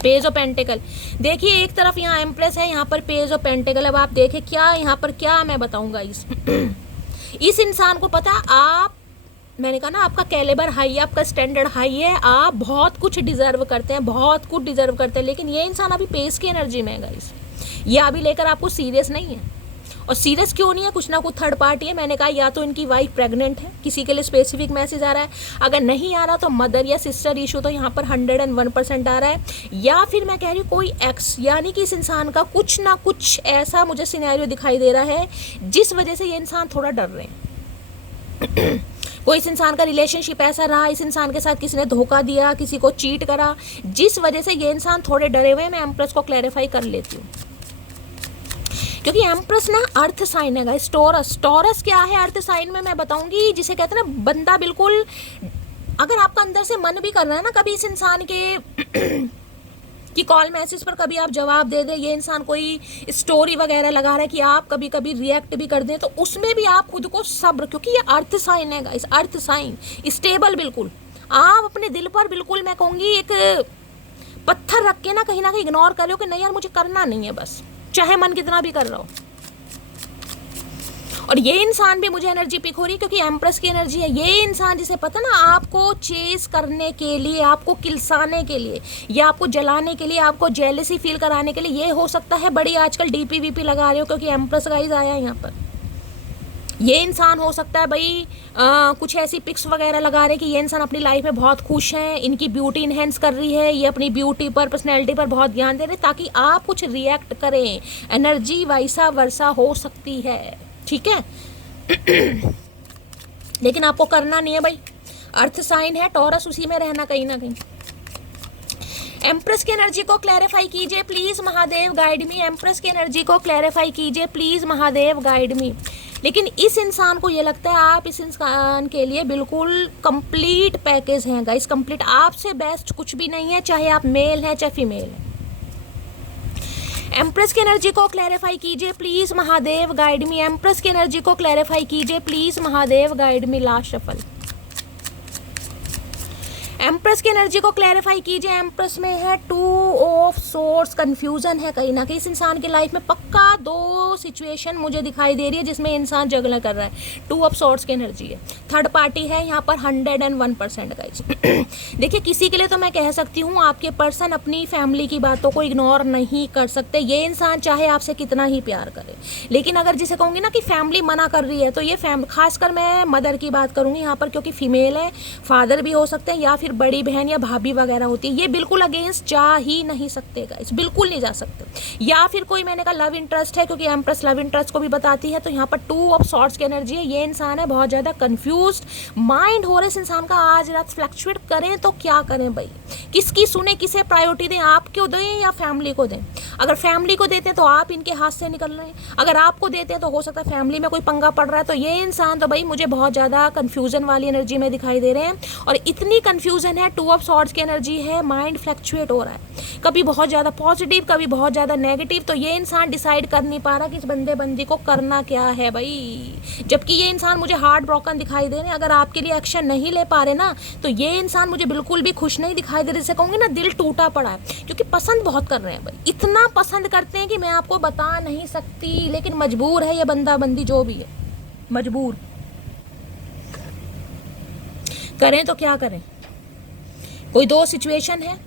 पेज ऑफ पेंटिकल, देखिए एक तरफ यहाँ एम्प्रेस है, यहाँ पर पेज ऑफ पेंटिकल। अब आप देखें क्या यहाँ पर, क्या मैं बताऊंगा इस इंसान को पता, आप, मैंने कहा ना आपका कैलिबर हाई है, आपका स्टैंडर्ड हाई है, आप बहुत कुछ डिजर्व करते हैं, बहुत कुछ डिजर्व करते हैं, लेकिन ये इंसान अभी पेस की एनर्जी में है गाइस। ये अभी लेकर आपको सीरियस नहीं है। और सीरियस क्यों नहीं है, कुछ ना कुछ थर्ड पार्टी है। मैंने कहा या तो इनकी वाइफ प्रेग्नेंट है, किसी के लिए स्पेसिफिक मैसेज आ रहा है, अगर नहीं आ रहा तो मदर या सिस्टर इशू, तो यहाँ पर 101% आ रहा है। या फिर मैं कह रही हूँ कोई एक्स, यानी कि इस इंसान का कुछ ना कुछ ऐसा मुझे सिनेरियो दिखाई दे रहा है जिस वजह से ये इंसान थोड़ा डर रहे हैं। कोई इस इंसान का रिलेशनशिप ऐसा रहा, इस इंसान के साथ किसी ने धोखा दिया, किसी को चीट करा, जिस वजह से ये इंसान थोड़े डरे हुए हैं। मैं एम्प्रेस को क्लैरिफाई कर लेती हूँ, क्योंकि एम्प्रेस ना अर्थ साइन है गाइस। टॉरस, टॉरस क्या है अर्थ साइन में मैं बताऊंगी, जिसे कहते हैं ना बंदा बिल्कुल, अगर आपका अंदर से मन भी कर रहा है ना कभी इस इंसान के कि कॉल मैसेज पर कभी आप जवाब दे दें, ये इंसान कोई स्टोरी वगैरह लगा रहा है कि आप कभी कभी रिएक्ट भी कर दें, तो उसमें भी आप खुद को सब्र, क्योंकि ये अर्थ साइन है गाइस, अर्थ साइन स्टेबल, बिल्कुल आप अपने दिल पर बिल्कुल मैं कहूँगी एक पत्थर रख के ना कहीं इग्नोर करो कि नहीं यार मुझे करना नहीं है बस, चाहे मन कितना भी कर रहा हो। और ये इंसान भी मुझे एनर्जी पिक हो रही है क्योंकि एम्प्रेस की एनर्जी है। ये इंसान जिसे पता ना आपको चेस करने के लिए, आपको किलसाने के लिए, या आपको जलाने के लिए, आपको जेलसी फील कराने के लिए, ये हो सकता है बड़ी आजकल डीपी वीपी लगा रहे हो क्योंकि एम्प्रेस गाइस आया है यहाँ पर। ये इंसान हो सकता है भाई कुछ ऐसी पिक्स वगैरह लगा रहे कि ये इंसान अपनी लाइफ में बहुत खुश हैं, इनकी ब्यूटी इनहेंस कर रही है, ये अपनी ब्यूटी पर, पर्सनैलिटी पर बहुत ध्यान दे रहे ताकि आप कुछ रिएक्ट करें। एनर्जी वैसा वर्षा हो सकती है, ठीक है। लेकिन आपको करना नहीं है भाई, अर्थ साइन है टॉरस, उसी में रहना कहीं ना कहीं। एम्प्रेस की एनर्जी को क्लैरिफाई कीजिए please Mahadev, guide me. Empress की एनर्जी को क्लैरिफाई कीजिए प्लीज महादेव, गाइड मी। लेकिन इस इंसान को ये लगता है आप इस इंसान के लिए बिल्कुल कंप्लीट पैकेज हैं गाइस, कंप्लीट, आपसे बेस्ट कुछ भी नहीं है, चाहे आप मेल हैं चाहे फीमेल हैं। एम्प्रेस की एनर्जी को क्लैरिफाई कीजिए please Mahadev, guide me. Empress की एनर्जी को क्लैरिफाई कीजिए please Mahadev, guide me. Last shuffle. Empress की एनर्जी को क्लैरिफाई कीजिए। एम्प्रेस में है 2 ऑफ सोर्स, कंफ्यूजन है कहीं ना कहीं इस इंसान की लाइफ में। पक्का 2 सिचुएशन मुझे दिखाई दे रही है जिसमें इंसान जगला कर रहा है। 2 ऑफ सोर्स की एनर्जी है, थर्ड पार्टी है यहाँ पर 101% गाइस। देखिए किसी के लिए तो मैं कह सकती हूँ आपके पर्सन अपनी फैमिली की बातों को इग्नोर नहीं कर सकते। ये इंसान चाहे आपसे कितना ही प्यार करे, लेकिन अगर जिसे कहूँगी ना कि फैमिली मना कर रही है, तो ये खासकर मैं मदर की बात करूँगी यहाँ पर, क्योंकि फीमेल है, फादर भी हो सकते हैं या फिर बड़ी बहन या भाभी वगैरह होती है, ये बिल्कुल अगेंस्ट जा ही नहीं सकते गाइस, बिल्कुल नहीं जा सकते। या फिर कोई मैंने कहा लव इंटरेस्ट है, क्योंकि एम्प्रेस लव इंटरेस्ट को भी बताती है, तो यहाँ पर 2 ऑफ सॉर्ड्स की एनर्जी है। ये इंसान है बहुत ज़्यादा कंफ्यूज्ड माइंड हो रहा है इस इंसान का, आज रात फ्लक्चुएट करें तो क्या करें भाई, किसकी सुने, किसे प्रायोरिटी दें, आपको दें या फैमिली को दें। अगर फैमिली को देते हैं तो आप इनके हाथ से निकल रहे हैं, अगर आपको देते हैं तो हो सकता है फैमिली में कोई पंगा पड़ रहा है। तो ये इंसान तो भाई मुझे बहुत ज़्यादा कन्फ्यूजन वाली एनर्जी में दिखाई दे रहे हैं, और इतनी कन्फ्यूजन है, 2 ऑफ सॉर्ड्स की एनर्जी है, माइंड फ्लक्चुएट हो रहा है, कभी बहुत ज़्यादा पॉजिटिव कभी बहुत ज़्यादा नेगेटिव। तो ये इंसान डिसाइड कर नहीं पा रहा कि इस बंदे बंदी को करना क्या है भाई, जबकि ये इंसान मुझे हार्ट ब्रोकन दिखाई दे रहे हैं। अगर आपके लिए एक्शन नहीं ले पा रहे ना, तो ये इंसान मुझे बिल्कुल भी खुश नहीं दिखाई दे रहे, जैसे कहूँगी ना दिल टूटा पड़ा है, क्योंकि पसंद बहुत कर रहे हैं भाई, इतना पसंद करते हैं कि मैं आपको बता नहीं सकती, लेकिन मजबूर है ये बंदा बंदी जो भी है, मजबूर। करें तो क्या करें, कोई 2 सिचुएशन है,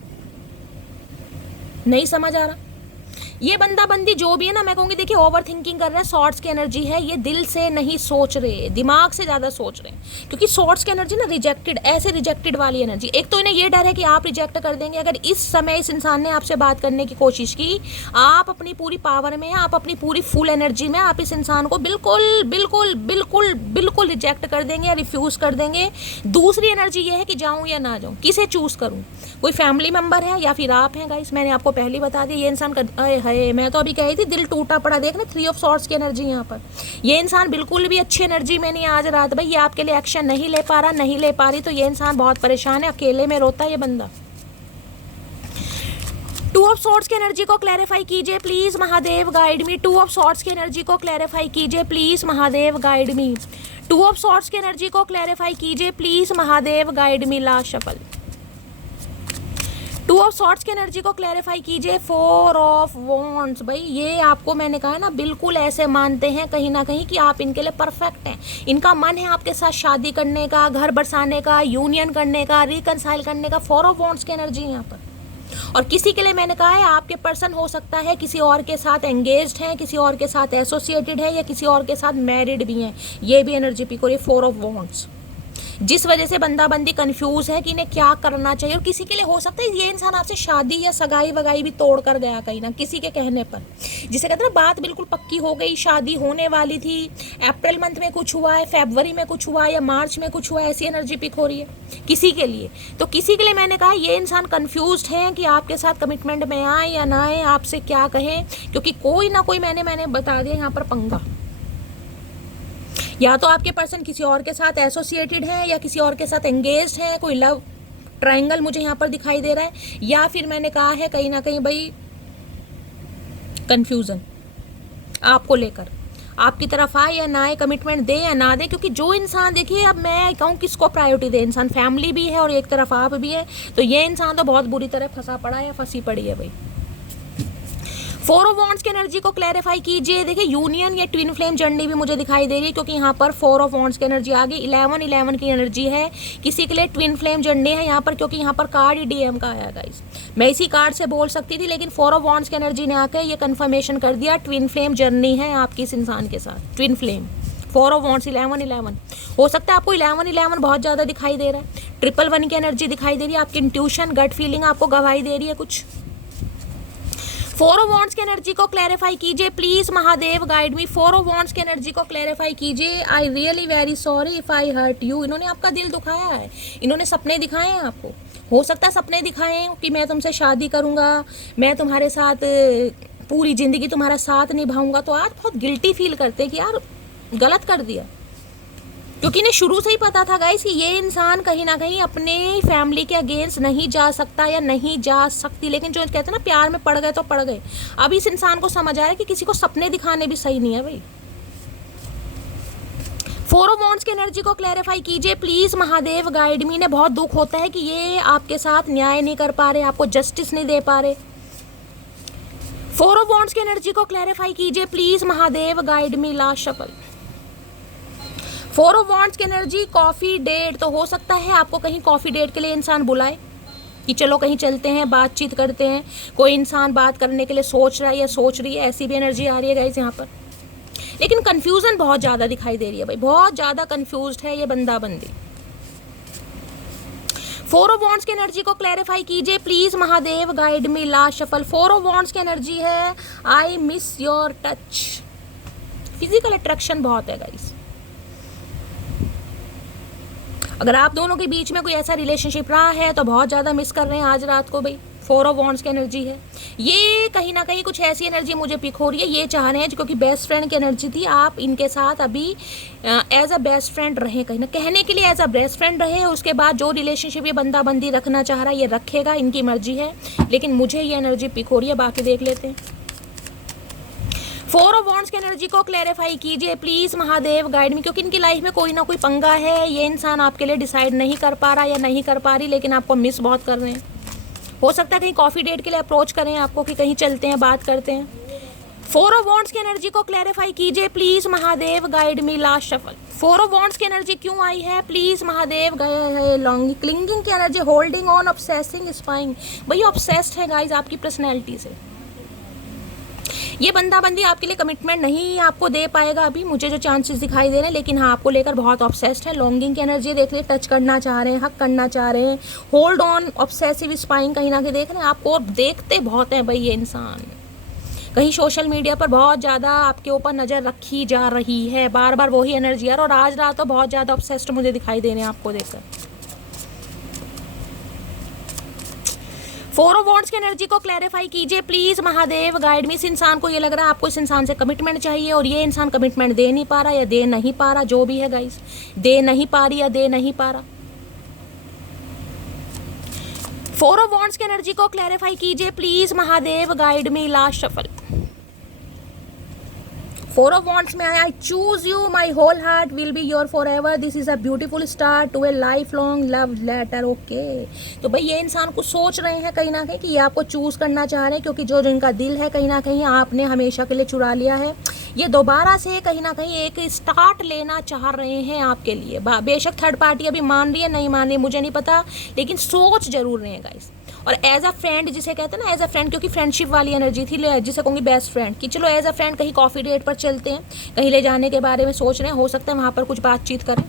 नहीं समझ आ रहा। ये बंदा बंदी जो भी है ना, मैं कहूँगी देखिए ओवर थिंकिंग कर रहे हैं, सॉर्ट्स की एनर्जी है, ये दिल से नहीं सोच रहे, दिमाग से ज़्यादा सोच रहे हैं, क्योंकि सॉर्ट्स की एनर्जी ना रिजेक्टेड, ऐसे रिजेक्टेड वाली एनर्जी। एक तो इन्हें ये डर है कि आप रिजेक्ट कर देंगे। अगर इस समय इस इंसान ने आपसे बात करने की कोशिश की, आप अपनी पूरी पावर में, आप अपनी पूरी फुल एनर्जी में, आप इस इंसान को बिल्कुल बिल्कुल बिल्कुल बिल्कुल रिजेक्ट कर देंगे या रिफ्यूज़ कर देंगे। दूसरी एनर्जी ये है कि जाऊँ या ना जाऊँ, किसे चूज़ करूँ, कोई फैमिली मेम्बर है या फिर आप हैं गाइस। मैंने आपको पहले बता दिया ये इंसान मैं तो अभी कही थी दिल टूटा पड़ा, देखना 3 ऑफ सॉर्ड्स की एनर्जी यहाँ पर। ये इंसान बिल्कुल भी अच्छी एनर्जी में नहीं आज रात भाई, ये आपके लिए एक्शन नहीं ले पा रहा, नहीं ले पा रही, तो ये इंसान बहुत परेशान है, अकेले में रोता है ये बंदा। 2 ऑफ सॉर्ड्स की एनर्जी को क्लैरिफाई कीजिए please Mahadev, guide me. 2 of swords की एनर्जी को क्लैरिफाई कीजिए please Mahadev, guide me. 2 of swords की एनर्जी को क्लैरिफाई कीजिए please Mahadev, guide me. Last shuffle. 2 two of swords की एनर्जी को क्लैरिफाई कीजिए। फोर ऑफ वॉन्ड्स, भाई ये आपको मैंने कहा ना, बिल्कुल ऐसे मानते हैं कहीं ना कहीं कि आप इनके लिए परफेक्ट हैं। इनका मन है आपके साथ शादी करने का, घर बसाने का, यूनियन करने का, रिकनसाइल करने का। फोर ऑफ वॉन्ड्स की एनर्जी यहाँ पर। और किसी के लिए मैंने कहा है आपके पर्सन हो सकता है किसी और के साथ एंगेज्ड हैं, किसी और के साथ एसोसिएटेड है, या किसी और के साथ मैरिड भी हैं। ये भी एनर्जी पिक हो रही है, फोर ऑफ वॉन्ड्स। जिस वजह से बंदा बंदी कंफ्यूज है कि इन्हें क्या करना चाहिए। और किसी के लिए हो सकता है ये इंसान आपसे शादी या सगाई वगाई भी तोड़ कर गया कहीं ना किसी के कहने पर, जिसे कहते हैं ना बात बिल्कुल पक्की हो गई, शादी होने वाली थी, अप्रैल मंथ में कुछ हुआ है, फरवरी में कुछ हुआ है, या मार्च में कुछ हुआ है, ऐसी एनर्जी पिक हो रही है किसी के लिए। तो किसी के लिए मैंने कहा ये इंसान कंफ्यूज है कि आपके साथ कमिटमेंट में आए या ना आए, आपसे क्या कहें, क्योंकि कोई ना कोई मैंने बता दिया यहाँ पर पंगा। या तो आपके पर्सन किसी और के साथ एसोसिएटेड है, या किसी और के साथ एंगेज्ड है, कोई लव ट्रायंगल मुझे यहाँ पर दिखाई दे रहा है, या फिर मैंने कहा है कहीं ना कहीं भाई कंफ्यूजन आपको लेकर, आपकी तरफ आए या ना आए, कमिटमेंट दे या ना दे। क्योंकि जो इंसान, देखिए अब मैं कहूँ किसको प्रायोरिटी दे, इंसान फैमिली भी है और एक तरफ आप भी है, तो ये इंसान तो बहुत बुरी तरह फंसा पड़ा है या फंसी पड़ी है भाई। फोर ऑफ वॉन्ड्स की एनर्जी को क्लैरिफाई कीजिए। देखिए यूनियन या ट्विन फ्लेम जर्नी भी मुझे दिखाई दे रही है, क्योंकि यहाँ पर फोर ऑफ वॉन्ड्स की एनर्जी आ गई। 11 की एनर्जी है, किसी के लिए ट्विन फ्लेम जर्नी है यहाँ पर, क्योंकि यहाँ पर कार्ड ही डीएम का आया गाइस। मैं इसी कार्ड से बोल सकती थी, लेकिन फोर ऑफ वॉन्ड्स की एनर्जी ने आकर ये कंफर्मेशन कर दिया, ट्विन फ्लेम जर्नी है आपकी इस इंसान के साथ। Twin flame, four of wands, 11 हो सकता है आपको 11 बहुत ज़्यादा दिखाई दे रहा है। 111 की एनर्जी दिखाई दे रही है, आपकी इंट्यूशन गट फीलिंग आपको गवाही दे रही है कुछ। फोर ऑफ वॉन्ड्स की एनर्जी को क्लैरिफाई कीजिए please, Mahadev guide me. Four of wands की एनर्जी को क्लैरिफाई कीजिए। I really very sorry if I hurt you. इन्होंने आपका दिल दुखाया है, इन्होंने सपने दिखाए हैं आपको। हो सकता है सपने दिखाए हैं कि मैं तुमसे शादी करूंगा, मैं तुम्हारे साथ पूरी जिंदगी तुम्हारा साथ निभाऊंगा। तो आज बहुत गिल्टी फील करते कि यार गलत कर दिया, क्योंकि इन्हें शुरू से ही पता था गाइस कि ये इंसान कहीं ना कहीं अपने फैमिली के अगेंस्ट नहीं जा सकता या नहीं जा सकती। लेकिन जो कहते हैं ना प्यार में पड़ गए तो पड़ गए। अब इस इंसान को समझ आ रहा है कि किसी को सपने दिखाने भी सही नहीं है भाई। फोर ऑफ वॉन्ड्स की एनर्जी को क्लैरिफाई कीजिए प्लीज, महादेव गाइड मी। ने बहुत दुख होता है कि ये आपके साथ न्याय नहीं कर पा रहे, आपको जस्टिस नहीं दे पा रहे। फोर ऑफ वॉन्ड्स की एनर्जी को क्लैरिफाई कीजिए please, Mahadev guide me. Last shuffle. Four of wands की एनर्जी, कॉफी डेट। तो हो सकता है आपको कहीं कॉफी डेट के लिए इंसान बुलाए कि चलो कहीं चलते हैं, बातचीत करते हैं। कोई इंसान बात करने के लिए सोच रहा है या सोच रही है, ऐसी भी एनर्जी आ रही है गाइस यहाँ पर। लेकिन कंफ्यूजन बहुत ज़्यादा दिखाई दे रही है भाई, बहुत ज़्यादा कंफ्यूज्ड है ये बंदा बंदी। फोर ऑफ वॉन्ड्स की एनर्जी को क्लैरिफाई कीजिए please, Mahadev guide me. Last shuffle. Four of wands की एनर्जी है, I miss your touch. Physical attraction बहुत है गाइस। अगर आप दोनों के बीच में कोई ऐसा रिलेशनशिप रहा है तो बहुत ज़्यादा मिस कर रहे हैं आज रात को भाई। फोर ऑफ वॉन्ड्स की एनर्जी है ये, कहीं ना कहीं कुछ ऐसी एनर्जी मुझे पिक हो रही है। ये चाह रहे हैं क्योंकि बेस्ट फ्रेंड की एनर्जी थी, आप इनके साथ अभी एज अ बेस्ट फ्रेंड रहे, कहीं ना कहने के लिए एज अ बेस्ट फ्रेंड रहे। उसके बाद जो रिलेशनशिप ये बंदा बंदी रखना चाह रहा है ये रखेगा, इनकी मर्जी है। लेकिन मुझे ये एनर्जी पिक हो रही है, बाकी देख लेते हैं। फोर ऑफ वॉन्ड्स की एनर्जी को क्लैरिफाई कीजिए प्लीज, महादेव गाइड मी। क्योंकि इनकी लाइफ में कोई ना कोई पंगा है, ये इंसान आपके लिए डिसाइड नहीं कर पा रहा या नहीं कर पा रही, लेकिन आपको मिस बहुत कर रहे हैं। हो सकता है कहीं कॉफी डेट के लिए अप्रोच करें आपको कि कहीं चलते हैं, बात करते हैं। फोर ऑफ वॉन्ड्स की एनर्जी को क्लैरिफाई कीजिए please, Mahadev guide me. Last shuffle. Four of wands की एनर्जी क्यों आई है प्लीज, महादेव लॉन्ग क्लिंगिंग की energy, holding on, obsessing, spying. भाई ऑब्सेस्ड है गाइज आपकी पर्सनैलिटी से। ये बंदा बंदी आपके लिए कमिटमेंट नहीं आपको दे पाएगा अभी, मुझे जो चांसेस दिखाई दे रहे हैं। लेकिन हाँ आपको लेकर बहुत ऑब्सेस्ड है। लॉन्गिंग की एनर्जी देख रहे, टच करना चाह रहे हैं, हक करना चाह रहे हैं। होल्ड ऑन, ऑब्सेसिव, स्पाइंग, कहीं ना कहीं देख रहे हैं आपको, और देखते बहुत हैं भाई ये इंसान। कहीं सोशल मीडिया पर बहुत ज़्यादा आपके ऊपर नज़र रखी जा रही है, बार बार वही एनर्जी यार। और आज रात तो बहुत ज़्यादा ऑब्सेस्ड मुझे दिखाई दे रहे हैं आपको देखकर। फोर ऑफ वॉन्ड्स की एनर्जी को क्लैरिफाई कीजिए प्लीज, महादेव गाइड मी। इस इंसान को ये लग रहा है आपको इस इंसान से कमिटमेंट चाहिए, और ये इंसान कमिटमेंट दे नहीं पा रहा या दे नहीं पा रहा, जो भी है गाइस, दे नहीं पा रही या दे नहीं पा रहा। फोर ऑफ वॉन्ड्स की एनर्जी को क्लैरिफाई कीजिए please, Mahadev guide me. Last shuffle. Four of wands में आया, I choose you, my whole heart will be your for ever, this is a beautiful start to a life long love letter. Okay, तो भाई ये इंसान को सोच रहे हैं कहीं ना कहीं कि ये आपको चूज करना चाह रहे हैं, क्योंकि जो जिनका दिल है कहीं ना कहीं आपने हमेशा के लिए चुरा लिया है। ये दोबारा से कहीं ना कहीं एक स्टार्ट लेना चाह रहे हैं आपके लिए। बेशक थर्ड पार्टी अभी मान रही है नहीं मान रही है मुझे नहीं पता, लेकिन सोच जरूर रहे हैं गाइस। और एज अ फ्रेंड जिसे कहते हैं ना, एज अ फ्रेंड, क्योंकि फ्रेंडशिप वाली एनर्जी थी, जिसे कहूँगी बेस्ट फ्रेंड, कि चलो एज अ फ्रेंड कहीं कॉफ़ी डेट पर चलते हैं, कहीं ले जाने के बारे में सोच रहे हैं, हो सकता है वहाँ पर कुछ बातचीत करें।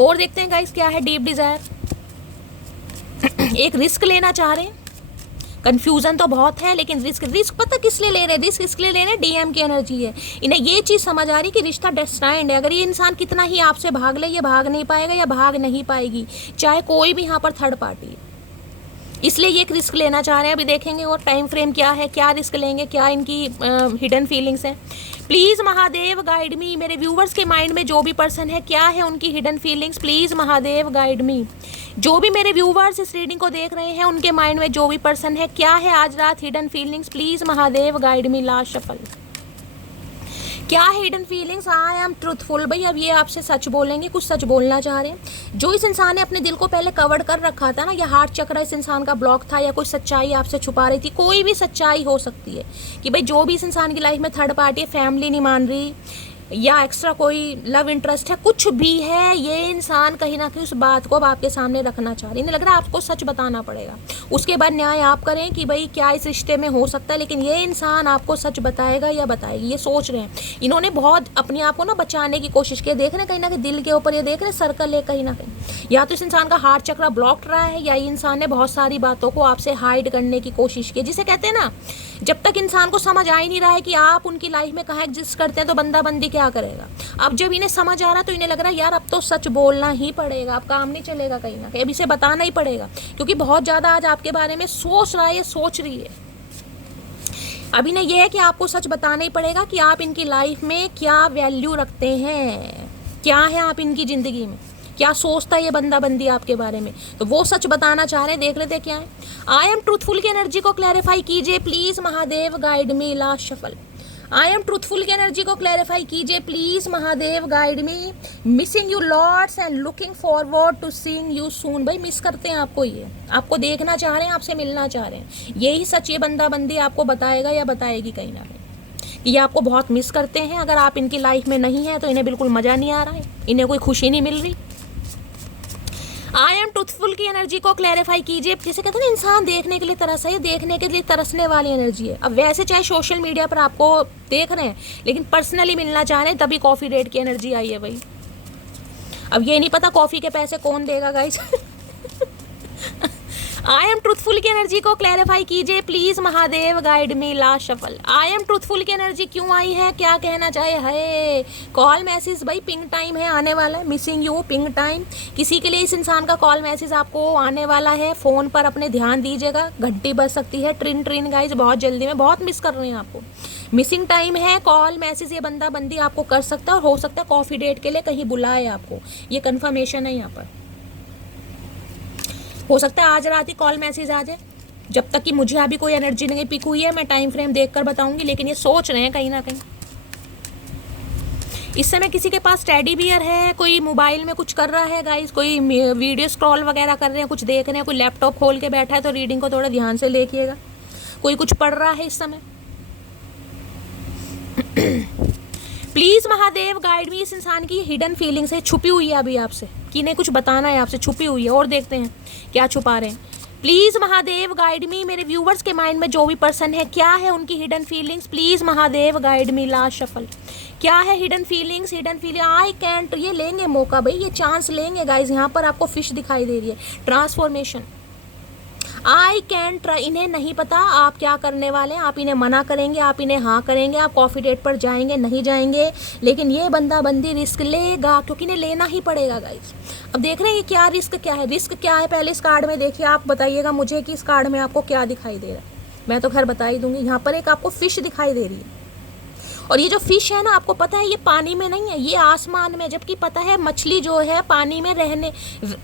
और देखते हैं गाइस क्या है डीप डिज़ायर। एक रिस्क लेना चाह रहे हैं, कंफ्यूजन तो बहुत है, लेकिन रिस्क पता किस लिए ले रहे हैं, रिस्क इसके लिए ले रहे हैं, डीएम की एनर्जी है। इन्हें ये चीज़ समझ आ रही कि रिश्ता डेस्टाइंड है। अगर ये इंसान कितना ही आपसे भाग ले, ये भाग नहीं पाएगा या भाग नहीं पाएगी, चाहे कोई भी यहाँ पर थर्ड पार्टी है। इसलिए ये एक रिस्क लेना चाह रहे हैं। अभी देखेंगे और टाइम फ्रेम क्या है, क्या रिस्क लेंगे, क्या इनकी हिडन फीलिंग्स हैं। प्लीज़ महादेव गाइड मी, मेरे व्यूवर्स के माइंड में जो भी पर्सन है क्या है उनकी hidden feelings, please Mahadev guide मी। जो भी मेरे व्यूवर्स इस रीडिंग को देख रहे हैं उनके माइंड में जो भी पर्सन है क्या है आज रात hidden feelings, please Mahadev guide me. Last shuffle, क्या है hidden feelings. I am truthful, भाई अब ये आपसे सच बोलेंगे, कुछ सच बोलना चाह रहे हैं। जो इस इंसान ने अपने दिल को पहले कवर कर रखा था ना, या हार्ट चक्र इस इंसान का ब्लॉक था, या कोई सच्चाई आपसे छुपा रही थी, कोई भी सच्चाई हो सकती है कि भाई जो भी इस इंसान की लाइफ में थर्ड पार्टी है, फैमिली नहीं मान रही या एक्स्ट्रा कोई लव इंटरेस्ट है, कुछ भी है, ये इंसान कहीं ना कहीं उस बात को अब आपके सामने रखना चाह रही है। इन्हें लग रहा है आपको सच बताना पड़ेगा, उसके बाद न्याय आप करें कि भाई क्या इस रिश्ते में हो सकता है, लेकिन ये इंसान आपको सच बताएगा या बताएगी, ये सोच रहे हैं। इन्होंने बहुत अपने आप को ना बचाने की कोशिश की, देख रहे कहीं ना कहीं दिल के ऊपर ये देख रहे सर्कल है कहीं ना कहीं, या तो इस इंसान का हार्ट चक्र ब्लॉक रहा है, या इंसान ने बहुत सारी बातों को आपसे हाइड करने की कोशिश की। जिसे कहते हैं ना, जब तक इंसान को समझ आ ही नहीं रहा है कि आप उनकी लाइफ में कहाँ एग्जिस्ट करते हैं, तो बंदा बंदी क्या करेगा। अब जब इन्हें समझ आ रहा तो इन्हें लग रहा है यार अब तो सच बोलना ही पड़ेगा, अब काम नहीं चलेगा कहीं ना कहीं, अब इसे बताना ही पड़ेगा, क्योंकि बहुत ज़्यादा आज आपके बारे में सोच रहा है, ये सोच रही है। अब इन्हें यह है कि आपको सच बताना ही पड़ेगा कि आप इनकी लाइफ में क्या वैल्यू रखते हैं, क्या है आप इनकी ज़िंदगी में, क्या सोचता है ये बंदा बंदी आपके बारे में, तो वो सच बताना चाह रहे हैं। देख लेते क्या है। आई एम ट्रूथफुल की एनर्जी को क्लैरिफाई कीजिए please Mahadev guide me. Last shuffle, I am truthful की एनर्जी को क्लैरिफाई कीजिए please Mahadev guide me. Missing you lots and looking forward to seeing you soon, भाई मिस करते हैं आपको, ये आपको देखना चाह रहे हैं, आपसे मिलना चाह रहे हैं। यही सच ये बंदा बंदी आपको बताएगा या बताएगी कहीं ना कहीं, ये आपको बहुत मिस करते हैं। अगर आप इनकी लाइफ में नहीं है तो इन्हें बिल्कुल मज़ा नहीं आ रहा है, इन्हें कोई खुशी नहीं मिल रही। आई एम ट्रूथफुल की एनर्जी को क्लैरिफाई कीजिए। जैसे कहते हैं ना, इंसान देखने के लिए तरस है, ये देखने के लिए तरसने वाली एनर्जी है। अब वैसे चाहे सोशल मीडिया पर आपको देख रहे हैं, लेकिन पर्सनली मिलना चाह रहे हैं, तभी कॉफ़ी डेट की एनर्जी आई है भाई। अब ये नहीं पता कॉफ़ी के पैसे कौन देगा गाइस। आई एम ट्रूथफुल की एनर्जी को क्लैरिफाई कीजिए please Mahadev guide me. Last shuffle, I am truthful की एनर्जी क्यों आई है, क्या कहना चाहे है। कॉल मैसेज, भाई पिंग टाइम है आने वाला है, मिसिंग यू पिंग टाइम। किसी के लिए इस इंसान का कॉल मैसेज आपको आने वाला है, फ़ोन पर अपने ध्यान दीजिएगा, घंटी बज सकती है, ट्रिन ट्रिन गाइज बहुत जल्दी में, बहुत मिस कर रहे हैं आपको। मिसिंग टाइम है, कॉल मैसेज ये बंदा बंदी आपको कर सकता है, और हो सकता है कॉफ़ी डेट के लिए कहीं बुलाए आपको, ये कन्फर्मेशन है यहाँ पर। हो सकता है आज रात ही कॉल मैसेज आ जाए, जब तक कि मुझे अभी कोई एनर्जी नहीं पिक हुई है, मैं टाइम फ्रेम देखकर बताऊंगी, लेकिन ये सोच रहे हैं कहीं ना कहीं। इस समय किसी के पास टेडी बियर है, कोई मोबाइल में कुछ कर रहा है गाइस, कोई वीडियो स्क्रॉल वगैरह कर रहे हैं, कुछ देख रहे हैं, कोई लैपटॉप खोल के बैठा है, तो रीडिंग को थोड़ा ध्यान से देखिएगा। कोई कुछ पढ़ रहा है इस समय। प्लीज़ महादेव गाइड मी। इस इंसान की हिडन फीलिंग्स है, छुपी हुई है अभी आपसे, कि नहीं कुछ बताना है आपसे, छुपी हुई है, और देखते हैं क्या छुपा रहे हैं। प्लीज़ महादेव गाइड मी। मेरे व्यूवर्स के माइंड में जो भी पर्सन है क्या है उनकी hidden feelings, please Mahadev guide me. Last shuffle, क्या है hidden feelings, hidden feeling. I can't, ये लेंगे मौका भाई, ये चांस लेंगे गाइज। यहाँ पर आपको फिश दिखाई दे रही है, ट्रांसफॉर्मेशन। आई कैन ट्राई, इन्हें नहीं पता आप क्या करने वाले हैं, आप इन्हें मना करेंगे, आप इन्हें हाँ करेंगे, आप कॉफ़ी डेट पर जाएंगे नहीं जाएंगे, लेकिन ये बंदा बंदी रिस्क लेगा, क्योंकि इन्हें लेना ही पड़ेगा गाइस। अब देख रहे हैं ये क्या रिस्क क्या है, रिस्क क्या है, पहले इस कार्ड में देखिए, आप बताइएगा मुझे कि इस कार्ड में आपको क्या दिखाई दे रहा है। मैं तो खैर बता ही दूंगी। यहाँ पर एक आपको फिश दिखाई दे रही है, और ये जो फिश है ना, आपको पता है ये पानी में नहीं है, ये आसमान में, जबकि पता है मछली जो है पानी में रहने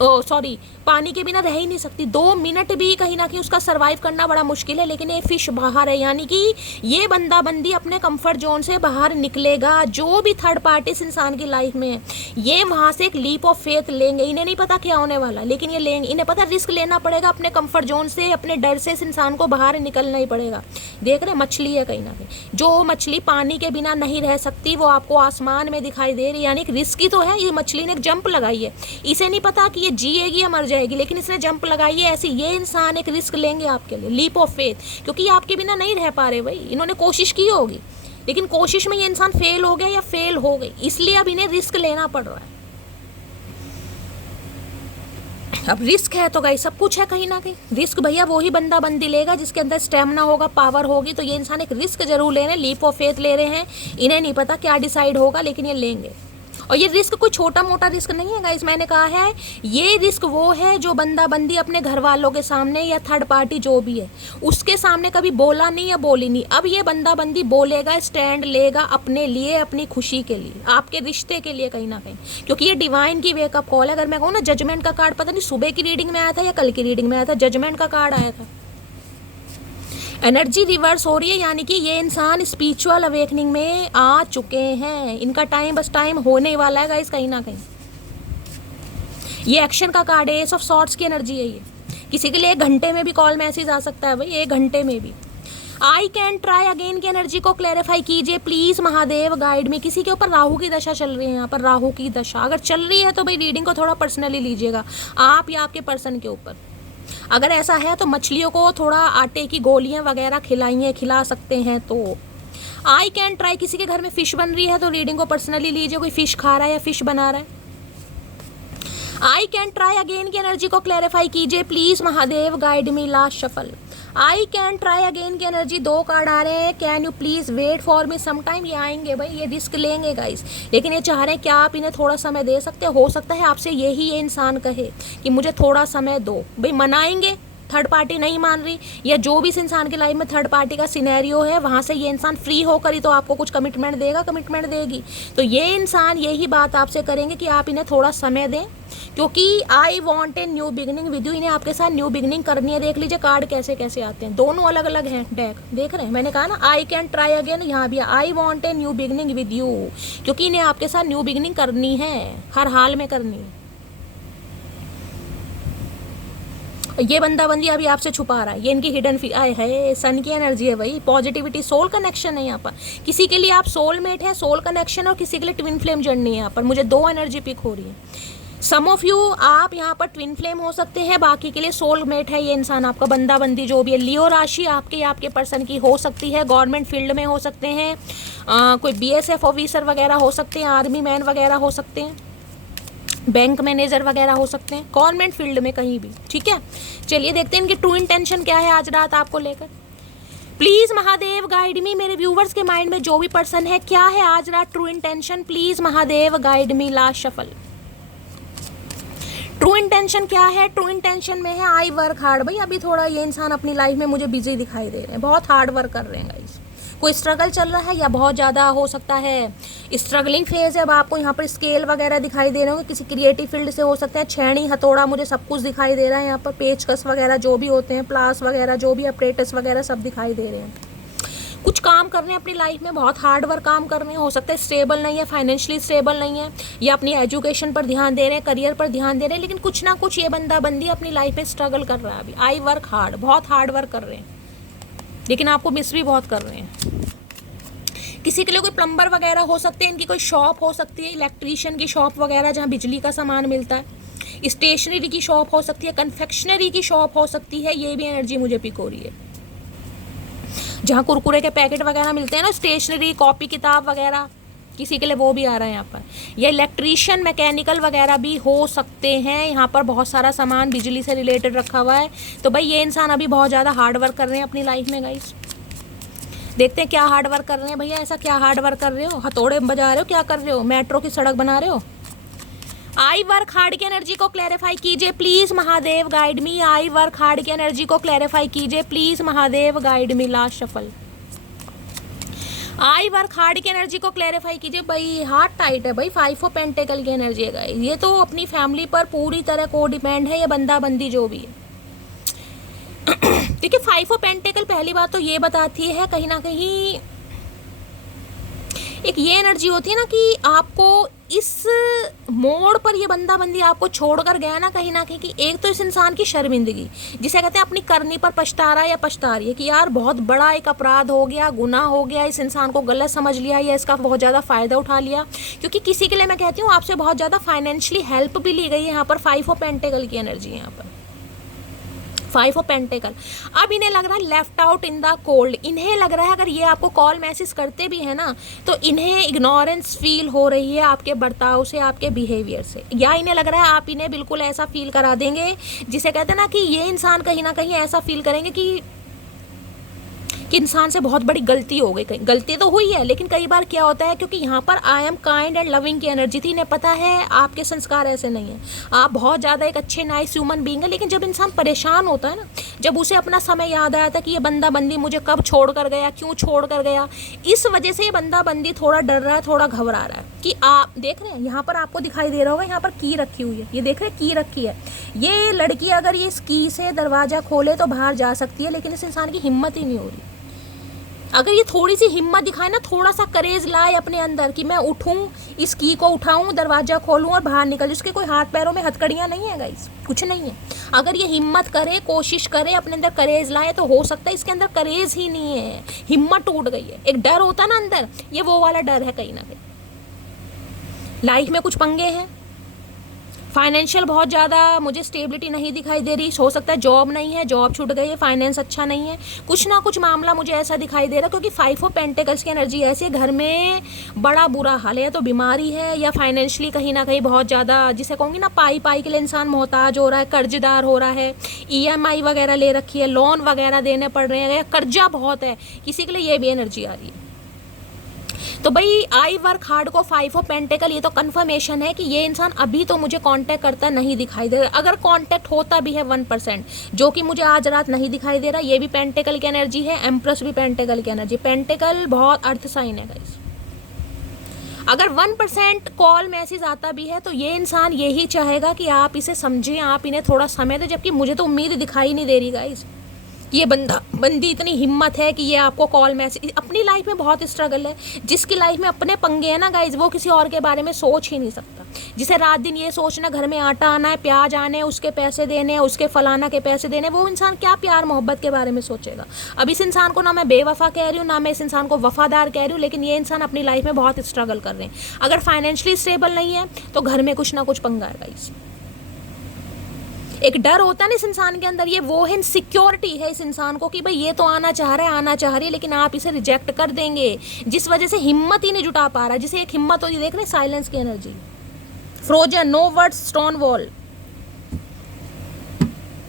सॉरी पानी के बिना रह ही नहीं सकती। 2 मिनट भी कहीं ना कहीं उसका सर्वाइव करना बड़ा मुश्किल है, लेकिन ये फिश बाहर है, यानी कि ये बंदा बंदी अपने कंफर्ट जोन से बाहर निकलेगा। जो भी थर्ड पार्टी इस इंसान की लाइफ में है, ये वहाँ से एक लीप ऑफ फेथ लेंगे। इन्हें नहीं पता क्या होने वाला, लेकिन ये लेंगे। इन्हें पता रिस्क लेना पड़ेगा, अपने कंफर्ट जोन से, अपने डर से इस इंसान को बाहर निकलना ही पड़ेगा। देख रहे मछली है कहीं ना कहीं, जो मछली पानी के बिना नहीं रह सकती वो आपको आसमान में दिखाई दे रही है, यानी कि रिस्की तो है। ये मछली ने एक जंप लगाई है, इसे नहीं पता कि ये जिएगी या मर जाएगी, लेकिन इसने जंप लगाई है। ऐसे ये इंसान एक रिस्क लेंगे आपके लिए, लीप ऑफ फेथ, क्योंकि ये आपके बिना नहीं रह पा रहे भाई। इन्होंने कोशिश की होगी, लेकिन कोशिश में ये इंसान फेल हो गया या फेल हो गई, इसलिए अब इन्हें रिस्क लेना पड़ रहा है। अब रिस्क है तो गाइस सब कुछ है कहीं ना कहीं। रिस्क भैया वो ही बंदा बंदी लेगा जिसके अंदर स्टेमिना होगा, पावर होगी। तो ये इंसान एक रिस्क जरूर ले रहे हैं, लीप ऑफ फेथ ले रहे हैं। इन्हें नहीं पता क्या डिसाइड होगा, लेकिन ये लेंगे। और ये रिस्क कोई छोटा मोटा रिस्क नहीं है गाइस, मैंने कहा है ये रिस्क वो है जो बंदा बंदी अपने घर वालों के सामने या थर्ड पार्टी जो भी है उसके सामने कभी बोला नहीं या बोली नहीं। अब ये बंदा बंदी बोलेगा, स्टैंड लेगा अपने लिए, अपनी खुशी के लिए, आपके रिश्ते के लिए कहीं ना कहीं, क्योंकि ये डिवाइन की वेकअप कॉल है। अगर मैं कहूँ ना, जजमेंट का कार्ड पता नहीं सुबह की रीडिंग में आया था या कल की रीडिंग में आया था, जजमेंट का कार्ड आया था। एनर्जी रिवर्स हो रही है, यानी कि ये इंसान स्पिरिचुअल अवेकनिंग में आ चुके हैं। इनका टाइम बस टाइम होने वाला है गाइस कहीं ना कहीं। ये एक्शन का कार्ड है, एस ऑफ सॉर्ड्स की एनर्जी है। ये किसी के लिए 1 घंटे में भी कॉल मैसेज आ सकता है भाई, 1 घंटे में भी। आई कैन ट्राई अगेन की एनर्जी को क्लैरिफाई कीजिए प्लीज महादेव, गाइड में। किसी के ऊपर राहु की दशा चल रही है, यहाँ पर राहु की दशा अगर चल रही है तो भाई रीडिंग को थोड़ा पर्सनली लीजिएगा, आप या आपके पर्सन के ऊपर। अगर ऐसा है तो मछलियों को थोड़ा आटे की गोलियां वगैरह खिला सकते हैं। तो आई कैन ट्राई, किसी के घर में फिश बन रही है तो रीडिंग को पर्सनली लीजिए, कोई फिश खा रहा है या फिश बना रहा है। आई कैन ट्राई अगेन की एनर्जी को क्लैरिफाई कीजिए please Mahadev, guide me, last shuffle. I can try again की एनर्जी 2 कार्ड आ रहे हैं, can you please wait for me some time. ये आएंगे भाई, ये रिस्क लेंगे गाइस, लेकिन ये चाह रहे हैं क्या आप इन्हें थोड़ा समय दे सकते हो सकता है आपसे यही ये इंसान कहे कि मुझे थोड़ा समय दो। भाई मनाएंगे, थर्ड पार्टी नहीं मान रही, या जो भी इस इंसान की लाइफ में थर्ड पार्टी का सिनेरियो है वहाँ से ये इंसान फ्री होकर ही तो आपको कुछ कमिटमेंट देगा, कमिटमेंट देगी। तो ये इंसान यही बात आपसे करेंगे कि आप इन्हें थोड़ा समय दें, क्योंकि I want a new beginning with you. इन्हें आपके साथ न्यू बिगिनिंग करनी है। देख लीजिए कार्ड कैसे कैसे आते हैं, दोनों अलग अलग हैं डेक, देख रहे हैं। मैंने कहा ना आई कैन ट्राई अगेन, यहाँ भी I want a new beginning with you, क्योंकि इन्हें आपके साथ न्यू बिगिनिंग करनी है, हर हाल में करनी है। ये बंदा बंदी अभी आपसे छुपा रहा है, ये इनकी हिडन आए है, सन की एनर्जी है भाई, पॉजिटिविटी, सोल कनेक्शन है यहाँ पर। किसी के लिए आप सोलमेट है, सोल कनेक्शन, और किसी के लिए ट्विन फ्लेम जर्नी है। यहाँ पर मुझे 2 एनर्जी पिक हो रही है। सम ऑफ यू आप यहाँ पर ट्विन फ्लेम हो सकते हैं, बाकी के लिए सोलमेट है ये इंसान, आपका बंदा बंदी जो भी है। लियो राशि आपके आपके पर्सन की हो सकती है, गवर्नमेंट फील्ड में हो सकते हैं, कोई BSF ऑफिसर वगैरह हो सकते हैं, आर्मी मैन वगैरह हो सकते हैं, बैंक मैनेजर वगैरह हो सकते हैं, गवर्नमेंट फील्ड में कहीं भी। ठीक है, चलिए देखते हैं इनकी ट्रू इंटेंशन क्या है आज रात आपको लेकर। प्लीज महादेव गाइड मी, मेरे व्यूवर्स के माइंड में जो भी पर्सन है, क्या है आज रात true intention, please Mahadev guide me, last shuffle. True intention क्या है? ट्रू इंटेंशन में है आई वर्क हार्ड। भाई अभी थोड़ा ये इंसान अपनी लाइफ में मुझे बिजी दिखाई दे रहे हैं, बहुत हार्ड वर्क कर रहे हैं गाइस। कोई स्ट्रगल चल रहा है या बहुत ज़्यादा हो सकता है स्ट्रगलिंग फेज है। अब आपको यहाँ पर स्केल वगैरह दिखाई दे रहे होंगे, किसी क्रिएटिव फील्ड से हो सकता है। छेनी हथौड़ा मुझे सब कुछ दिखाई दे रहा है यहाँ पर, पेचकस वगैरह जो भी होते हैं, प्लास वगैरह जो भी, अपरेटस वगैरह सब दिखाई दे रहे हैं। कुछ काम कर रहे हैं अपनी लाइफ में, बहुत हार्ड वर्क काम कर रहे हैं। हो सकता है स्टेबल नहीं है, फाइनेंशियली स्टेबल नहीं है, या अपनी एजुकेशन पर ध्यान दे रहे हैं, करियर पर ध्यान दे रहे हैं, लेकिन कुछ ना कुछ ये बंदा बंदी अपनी लाइफ में स्ट्रगल कर रहा है अभी। आई वर्क हार्ड, बहुत हार्ड वर्क कर रहे हैं, लेकिन आपको मिस भी बहुत कर रहे हैं। किसी के लिए कोई प्लम्बर वगैरह हो सकते हैं, इनकी कोई शॉप हो सकती है, इलेक्ट्रीशियन की शॉप वगैरह जहाँ बिजली का सामान मिलता है। स्टेशनरी की शॉप हो सकती है, कन्फेक्शनरी की शॉप हो सकती है, ये भी एनर्जी मुझे पिक हो रही है। जहाँ कुरकुरे के पैकेट वगैरह मिलते हैं ना, स्टेशनरी, कॉपी किताब वगैरह, किसी के लिए वो भी आ रहा है यहाँ पर। या इलेक्ट्रीशियन, मैकेनिकल वगैरह भी हो सकते हैं। यहाँ पर बहुत सारा सामान बिजली से रिलेटेड रखा हुआ है। तो भाई ये इंसान अभी बहुत ज़्यादा हार्ड वर्क कर रहे हैं अपनी लाइफ में गाइस। देखते हैं क्या हार्ड वर्क कर रहे हैं भैया, ऐसा क्या हार्ड वर्क कर रहे हो? हथौड़े बजा रहे हो, क्या कर रहे हो? मेट्रो की सड़क बना रहे हो? आई वर्क हार्ड की एनर्जी को क्लैरिफाई कीजिए please Mahadev guide me. I work hard की एनर्जी को क्लैरिफाई कीजिए please Mahadev guide me, last shuffle. I work hard की एनर्जी को क्लैरिफाई कीजिए। भाई हार्ट टाइट है भाई, 5 ऑफ पेंटिकल की एनर्जी है गाइस। ये तो अपनी फैमिली पर पूरी तरह को डिपेंड है, ये बंदा बंदी जो भी है। क्योंकि 5 ऑफ पेंटिकल पहली बात तो ये बताती है कहीं ना कहीं एक ये एनर्जी होती है ना कि आपको इस मोड़ पर ये बंदा बंदी आपको छोड़कर गया ना कहीं ना कहीं, कि एक तो इस इंसान की शर्मिंदगी, जिसे कहते हैं अपनी करनी पर पछता रहा है या पछता रही है कि यार बहुत बड़ा एक अपराध हो गया, गुनाह हो गया, इस इंसान को गलत समझ लिया या इसका बहुत ज़्यादा फ़ायदा उठा लिया। क्योंकि किसी के लिए मैं कहती हूँ आपसे बहुत ज़्यादा फाइनेंशियली हेल्प भी ली गई है। यहाँ पर 5 ऑफ पेंटिकल की एनर्जी है, यहाँ पर 5 ऑफ पेंटिकल। अब इन्हें लग रहा है left out in the cold. इन्हें लग रहा है अगर ये आपको कॉल मैसेज करते भी है ना तो इन्हें इग्नोरेंस फील हो रही है आपके बर्ताव से, आपके बिहेवियर से, या इन्हें लग रहा है आप इन्हें बिल्कुल ऐसा फील करा देंगे जिसे कहते हैं ना कि ये इंसान कहीं ना कहीं ऐसा फील करेंगे कि इंसान से बहुत बड़ी गलती हो गई। कहीं गलती तो हुई है, लेकिन कई बार क्या होता है, क्योंकि यहाँ पर I am kind and loving की एनर्जी थी, इन्हें पता है आपके संस्कार ऐसे नहीं है, आप बहुत ज़्यादा एक अच्छे नाइस ह्यूमन बीइंग है। लेकिन जब इंसान परेशान होता है ना, जब उसे अपना समय याद आया था कि ये बंदा बंदी मुझे कब छोड़ कर गया, क्यों छोड़ कर गया, इस वजह से ये बंदा बंदी थोड़ा डर रहा है, थोड़ा घबरा रहा है। कि आप देख रहे हैं यहाँ पर आपको दिखाई दे रहा होगा, यहाँ पर की रखी हुई है, ये देख रहे हैं की रखी है। ये लड़की अगर ये इस की से दरवाज़ा खोले तो बाहर जा सकती है, लेकिन इस इंसान की हिम्मत ही नहीं हो रही। अगर ये थोड़ी सी हिम्मत दिखाए ना, थोड़ा सा करेज लाए अपने अंदर कि मैं उठूं, इस की को उठाऊं, दरवाजा खोलूं और बाहर निकल, उसके कोई हाथ पैरों में हथकड़ियां नहीं है गाइस, कुछ नहीं है। अगर ये हिम्मत करे, कोशिश करे, अपने अंदर करेज लाए तो हो सकता है इसके अंदर करेज ही नहीं है, हिम्मत टूट गई है। एक डर होता ना अंदर, ये वो वाला डर है कहीं ना कहीं। लाइफ में कुछ पंगे हैं, फाइनेंशियल बहुत ज़्यादा मुझे स्टेबिलिटी नहीं दिखाई दे रही। हो सकता है जॉब नहीं है, जॉब छूट गई है, फाइनेंस अच्छा नहीं है, कुछ ना कुछ मामला मुझे ऐसा दिखाई दे रहा है। क्योंकि 5 ऑफ पेंटिकल्स की एनर्जी ऐसी है, घर में बड़ा बुरा हाल है, या तो बीमारी है या फाइनेंशियली कहीं ना कहीं बहुत ज़्यादा, जिसे कहूँगी ना पाई पाई के लिए इंसान मोहताज हो रहा है, कर्जदार हो रहा है, EMI वगैरह ले रखी है, लोन वगैरह देने पड़ रहे हैं, या कर्जा बहुत है किसी के लिए, ये भी एनर्जी आ रही है। तो भाई आई वर्क हार्ड को 5 ऑफ पेंटिकल, ये तो कंफर्मेशन है कि ये इंसान अभी तो मुझे कांटेक्ट करता नहीं दिखाई दे रहा। अगर कांटेक्ट होता भी है 1%, जो कि मुझे आज रात नहीं दिखाई दे रहा, ये भी पेंटिकल की एनर्जी है, एम्प्रेस भी पेंटिकल की एनर्जी। पेंटिकल बहुत अर्थ साइन है गाइस। अगर 1% कॉल मैसेज आता भी है तो ये इंसान यही चाहेगा कि आप इसे समझें, आप इन्हें थोड़ा समय दें, जबकि मुझे तो उम्मीद दिखाई नहीं दे रही गाइस। ये बंदा बंदी इतनी हिम्मत है कि ये आपको कॉल मैसेज, अपनी लाइफ में बहुत स्ट्रगल है, जिसकी लाइफ में अपने पंगे हैं ना गाइज, वो किसी और के बारे में सोच ही नहीं सकता। जिसे रात दिन ये सोचना घर में आटा आना है, प्याज आने, उसके पैसे देने, उसके फलाना के पैसे देने, वो इंसान क्या प्यार मोहब्बत के बारे में सोचेगा। अब इस इंसान को ना मैं बेवफा कह रही हूँ, ना मैं इस इंसान को वफादार कह रही हूँ, लेकिन ये इंसान अपनी लाइफ में बहुत स्ट्रगल कर रहे हैं। अगर फाइनेंशियली स्टेबल नहीं है तो घर में कुछ ना कुछ पंगा है गाइज। एक डर होता है ना इस इंसान के अंदर, ये वो है, इनसिक्योरिटी है इस इंसान को कि भाई ये तो आना चाह रहा है, आना चाह रही है, लेकिन आप इसे रिजेक्ट कर देंगे, जिस वजह से हिम्मत ही नहीं जुटा पा रहा है। जिसे एक हिम्मत होती, देख रहे हैं साइलेंस की energy, frozen, no words, stone wall.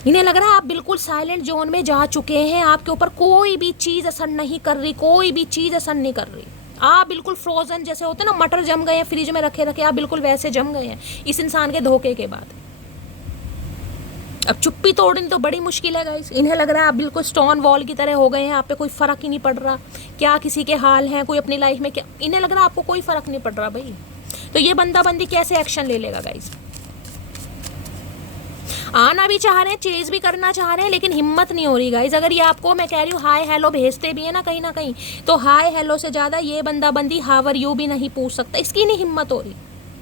इन्हें लग रहा है आप बिल्कुल साइलेंट जोन में जा चुके हैं, आपके ऊपर कोई भी चीज़ असर नहीं कर रही, कोई भी चीज़ असर नहीं कर रही, आप बिल्कुल फ्रोजन, जैसे होते हैं ना मटर जम गए हैं फ्रिज में रखे रखे, आप बिल्कुल वैसे जम गए हैं इस इंसान के धोखे के बाद। अब चुप्पी तोड़नी तो बड़ी मुश्किल है गाइस। इन्हें लग रहा है आप बिल्कुल स्टोन वॉल की तरह हो गए हैं, आप पे कोई फ़र्क ही नहीं पड़ रहा क्या किसी के हाल हैं, कोई अपनी लाइफ में क्या, इन्हें लग रहा है आपको कोई फ़र्क नहीं पड़ रहा भाई। तो ये बंदा बंदी कैसे एक्शन ले लेगा गाइस। आना भी चाह रहे हैं, चेज भी करना चाह रहे हैं, लेकिन हिम्मत नहीं हो रही गाइस। अगर ये आपको, मैं कह रही हूँ, हाय हेलो भेजते भी है ना कहीं तो हाय हेलो से ज़्यादा ये बंदा बंदी हाउ आर यू भी नहीं पूछ सकता, इसकी नहीं हिम्मत हो रही,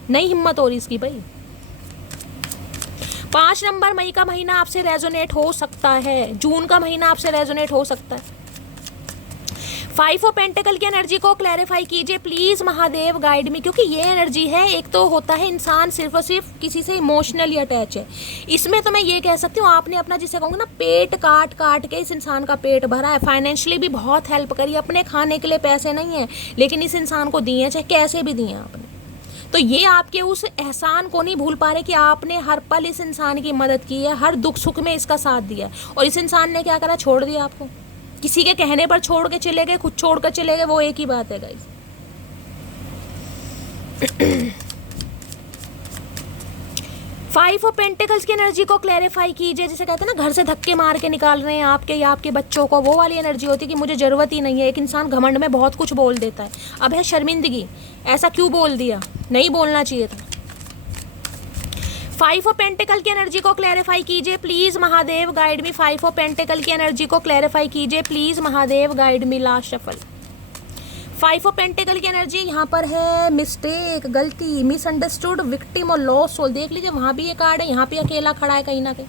नहीं हिम्मत हो रही इसकी भाई। 5 नंबर, मई का महीना आपसे रेजोनेट हो सकता है, जून का महीना आपसे रेजोनेट हो सकता है। 5 ऑफ पेंटिकल की एनर्जी को क्लैरिफाई कीजिए प्लीज़ महादेव, गाइड मी। क्योंकि ये एनर्जी है, एक तो होता है इंसान सिर्फ और सिर्फ किसी से इमोशनली अटैच है, इसमें तो मैं ये कह सकती हूँ आपने अपना, जिसे कहूँगा ना, पेट काट काट के इस इंसान का पेट भरा है, फाइनेंशियली भी बहुत हेल्प करी, अपने खाने के लिए पैसे नहीं है लेकिन इस इंसान को दिए हैं, चाहे कैसे भी दिए हैं आपने। तो ये आपके उस एहसान को नहीं भूल पा रहे कि आपने हर पल इस इंसान की मदद की है, हर दुख सुख में इसका साथ दिया, और इस इंसान ने क्या करा, छोड़ दिया आपको, किसी के कहने पर छोड़ के चले गए, खुद छोड़ कर चले गए, वो एक ही बात है गाइस। फाइव ऑफ पेंटिकल्स की एनर्जी को क्लैरिफाई कीजिए। जैसे कहते हैं ना, घर से धक्के मार के निकाल रहे हैं आपके या आपके बच्चों को, वो वाली एनर्जी होती है कि मुझे ज़रूरत ही नहीं है। एक इंसान घमंड में बहुत कुछ बोल देता है। अब है शर्मिंदगी, ऐसा क्यों बोल दिया, नहीं बोलना चाहिए था। फाइव ऑफ पेंटिकल की एनर्जी को क्लैरिफाई कीजिए please Mahadev, guide me. Five of pentacle की एनर्जी को क्लैरिफाई कीजिए please Mahadev, guide me. Last shuffle. Five of pentacle की एनर्जी यहाँ पर है मिस्टेक, गलती, मिसअंडरस्टूड, विक्टिम और लॉस्ट सोल। देख लीजिए, वहाँ भी ये कार्ड है, यहाँ पे अकेला खड़ा है कहीं ना कहीं।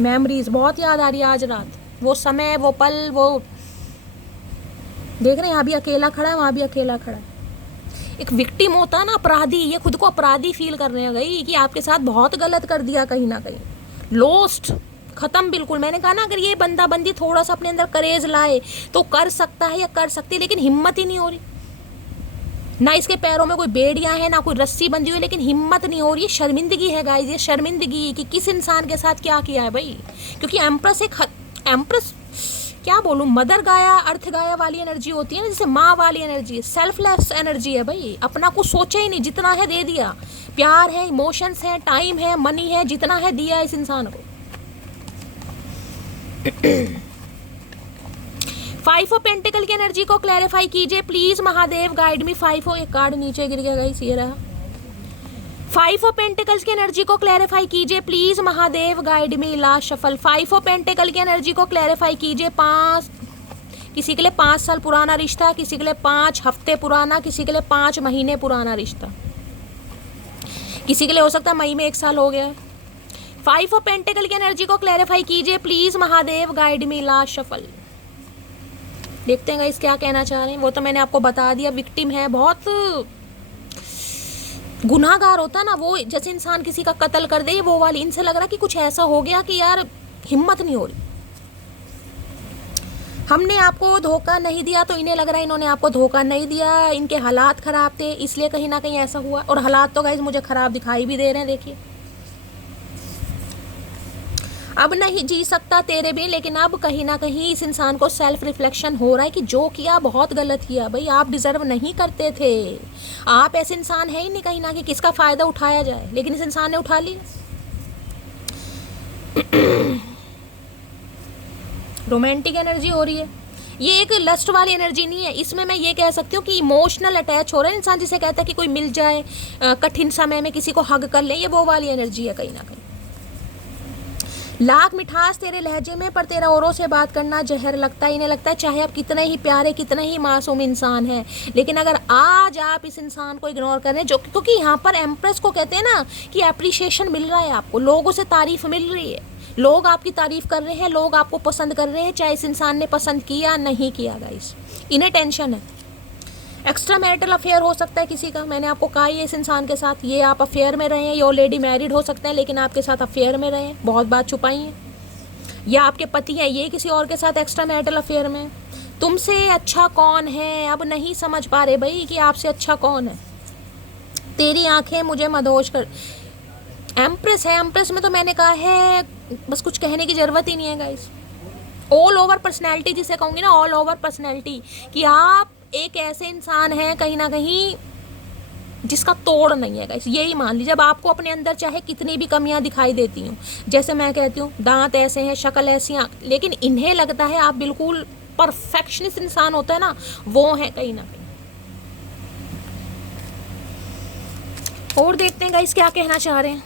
मेमोरीज बहुत याद आ रही है आज रात, वो समय, वो पल, वो देख रहे हैं, यहाँ भी अकेला खड़ा है, वहाँ भी अकेला खड़ा है। एक विक्टिम होता है ना, अपराधी, ये खुद को अपराधी फील कर रहे हैं गई कि आपके साथ बहुत गलत कर दिया कहीं ना कहीं। लॉस्ट, खत्म बिल्कुल। मैंने कहा ना, अगर ये बंदा बंदी थोड़ा सा अपने अंदर करेज लाए तो कर सकता है या कर सकती है, लेकिन हिम्मत ही नहीं हो रही। ना इसके पैरों में कोई बेड़ियां हैं, ना कोई रस्सी बंधी हुई, लेकिन हिम्मत नहीं हो रही। शर्मिंदगी है गाइस, ये शर्मिंदगी कि किस इंसान के साथ क्या किया है भाई। क्योंकि एम्प्रेस एक एम्प्रेस क्या बोलूँ, मदर गाया, अर्थ गाया वाली एनर्जी होती है ना, जैसे माँ वाली एनर्जी, सेल्फलेस एनर्जी है भाई। अपना कुछ सोचा ही नहीं, जितना है दे दिया। प्यार है, इमोशंस है, टाइम है, मनी है, जितना है दिया इस इंसान को। फाइव ऑफ पेंटिकल की एनर्जी को क्लैरिफाई कीजिए please Mahadev, guide me. Five of, एक कार्ड नीचे गिर गया गाइस, ये रहा। फाइव ऑफ पेंटिकल्स की एनर्जी को क्लैरिफाई कीजिए please Mahadev, guide me. Last shuffle. Five of pentacle की एनर्जी को क्लैरिफाई कीजिए। किसी के लिए 5 साल पुराना रिश्ता, किसी के लिए 5 हफ्ते पुराना, किसी के लिए 5 महीने पुराना रिश्ता, किसी के लिए हो सकता है मई में 1 साल हो गया। फाइव ऑफ पेंटिकल की एनर्जी को क्लैरिफाई कीजिए please Mahadev, guide me. Last shuffle. देखते हैं गाइस क्या कहना चाह रहे हैं। वो तो मैंने आपको बता दिया, विक्टिम है, बहुत गुनाहगार होता है ना वो, जैसे इंसान किसी का कत्ल कर दे, वो वाली। इनसे लग रहा कि कुछ ऐसा हो गया कि यार हिम्मत नहीं हो रही। हमने आपको धोखा नहीं दिया तो इन्हें लग रहा है इन्होंने आपको धोखा नहीं दिया, इनके हालात खराब थे इसलिए कहीं ना कहीं ऐसा हुआ। और हालात तो गाइस मुझे खराब दिखाई भी दे रहे हैं, देखिए। अब नहीं जी सकता तेरे भी, लेकिन अब कहीं ना कहीं इस इंसान को सेल्फ रिफ्लेक्शन हो रहा है कि जो किया बहुत गलत किया भाई, आप डिजर्व नहीं करते थे। आप ऐसे इंसान है ही नहीं कहीं ना कि किसका फायदा उठाया जाए, लेकिन इस इंसान ने उठा लिया। रोमांटिक एनर्जी हो रही है, ये एक लस्ट वाली एनर्जी नहीं है। इसमें मैं ये कह सकती हूँ कि इमोशनल अटैच हो रहा है इंसान, जिसे कहता है कि कोई मिल जाए कठिन समय में, किसी को हग कर ले, ये वो वाली एनर्जी है कहीं ना कहीं। लाख मिठास तेरे लहजे में, पर तेरा औरों से बात करना जहर लगता है। इन्हें लगता है चाहे आप कितने ही प्यारे, कितने ही मासूम इंसान हैं, लेकिन अगर आज आप इस इंसान को इग्नोर कर रहे हैं, जो क्योंकि यहाँ पर एम्प्रेस को कहते हैं ना कि अप्रिशिएशन मिल रहा है आपको, लोगों से तारीफ मिल रही है, लोग आपकी तारीफ कर रहे हैं, लोग आपको पसंद कर रहे हैं, चाहे इस इंसान ने पसंद किया नहीं किया गाइस। इन्हें टेंशन है। एक्स्ट्रा मैरिटल अफेयर हो सकता है किसी का, मैंने आपको कहा है इस इंसान के साथ, ये आप अफेयर में रहे हैं, ये ऑलरेडी मैरिड हो सकते हैं लेकिन आपके साथ अफेयर में रहे हैं, बहुत बात छुपाई है, या आपके पति हैं ये किसी और के साथ एक्स्ट्रा मैरिटल अफेयर में। तुमसे अच्छा कौन है अब नहीं समझ पा रहे भाई कि आपसे अच्छा कौन है। तेरी आंखें मुझे मदहोश कर, एम्प्रेस है। एम्प्रेस में तो मैंने कहा है बस कुछ कहने की ज़रूरत ही नहीं है गाइस। ऑल ओवर पर्सनैलिटी जिसे कहूँगी ना, ऑल ओवर पर्सनैलिटी, कि आप एक ऐसे इंसान हैं कहीं ना कहीं जिसका तोड़ नहीं है गाइस। यही मान लीजिए, जब आपको अपने अंदर चाहे कितनी भी कमियां दिखाई देती हूँ, जैसे मैं कहती हूँ दांत ऐसे हैं, शक्ल ऐसी, लेकिन इन्हें लगता है आप बिल्कुल परफेक्शनिस्ट इंसान होता है ना, वो है कहीं ना कहीं। और देखते हैं गाइस क्या कहना चाह रहे हैं।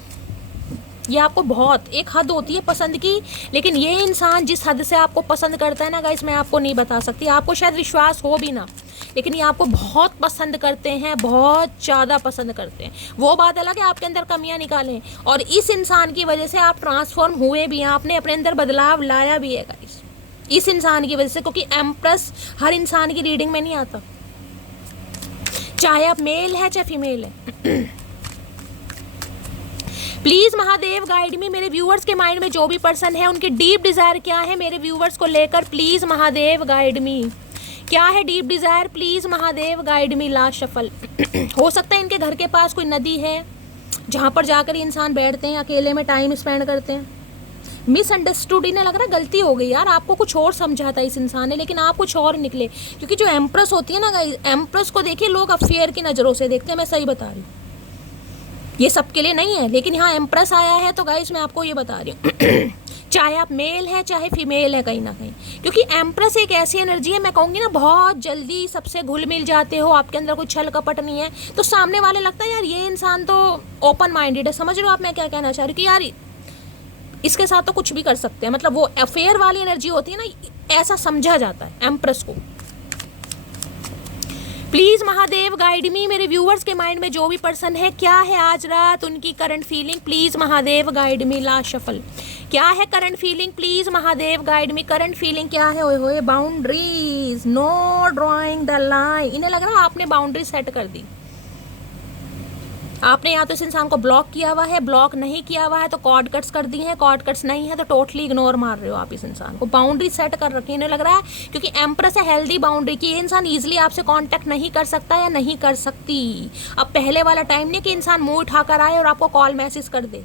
ये आपको बहुत, एक हद होती है पसंद की, लेकिन ये इंसान जिस हद से आपको पसंद करता है ना गाइस, मैं आपको नहीं बता सकती, आपको शायद विश्वास हो भी ना, लेकिन ये आपको बहुत पसंद करते हैं, बहुत ज़्यादा पसंद करते हैं। वो बात अलग है आपके अंदर कमियां निकालें, और इस इंसान की वजह से आप ट्रांसफॉर्म हुए भी हैं, आपने अपने अंदर बदलाव लाया भी है गाइस इस इंसान की वजह से। क्योंकि एम्प्रेस हर इंसान की रीडिंग में नहीं आता, चाहे आप मेल है चाहे फीमेल है। प्लीज महादेव गाइड मी, मेरे व्यूअर्स के माइंड में जो भी पर्सन है उनकी डीप डिजायर क्या है मेरे व्यूअर्स को लेकर, प्लीज महादेव गाइड मी। क्या है deep Dzire, please Mahadev guide me. Last shuffle. हो सकता है इनके घर के पास कोई नदी है जहाँ पर जाकर इंसान बैठते हैं, अकेले में टाइम स्पेंड करते हैं। मिसअंडरस्टूड, इन्हें लग रहा है गलती हो गई यार, आपको कुछ और समझा था इस इंसान ने, लेकिन आप कुछ और निकले। क्योंकि जो एम्प्रेस होती है ना गाइस, एम्प्रेस को देखिए लोग अफेयर की नज़रों से देखते हैं, मैं सही बता रही हूँ। ये सबके लिए नहीं है, लेकिन यहाँ एम्प्रेस आया है तो गाइस मैं आपको ये बता रही हूँ चाहे आप मेल हैं चाहे फीमेल है कहीं ना कहीं, क्योंकि एम्प्रेस एक ऐसी एनर्जी है, मैं कहूँगी ना बहुत जल्दी सबसे घुल मिल जाते हो, आपके अंदर कोई छल कपट नहीं है, तो सामने वाले लगता है यार ये इंसान तो ओपन माइंडेड है। समझ रहे हो आप मैं क्या कहना चाह रही हूँ, कि यार इसके साथ तो कुछ भी कर सकते हैं, मतलब वो अफेयर वाली एनर्जी होती है ना, ऐसा समझा जाता है एम्प्रेस को। प्लीज महादेव गाइड मी, मेरे व्यूअर्स के माइंड में जो भी पर्सन है, क्या है आज रात उनकी current feeling, please Mahadev guide me. Last shuffle, क्या है current feeling, please Mahadev guide me. Current feeling क्या है? ओए होए, boundaries, no drawing the line. इन्हें लग रहा है आपने बाउंड्री सेट कर दी, आपने या तो इस इंसान को ब्लॉक किया हुआ है, ब्लॉक नहीं किया हुआ है तो कॉर्ड कट्स कर दी हैं, कॉर्ड कट्स नहीं है तो टोटली इग्नोर मार रहे हो आप इस इंसान को। बाउंड्री सेट कर रखी है, इन्हें लग रहा है क्योंकि एम्प्रेस है हेल्दी बाउंड्री की, ये इंसान ईजिली आपसे कांटेक्ट नहीं कर सकता या नहीं कर सकती। अब पहले वाला टाइम नहीं कि इंसान मुंह उठाकर आए और आपको कॉल मैसेज कर दे,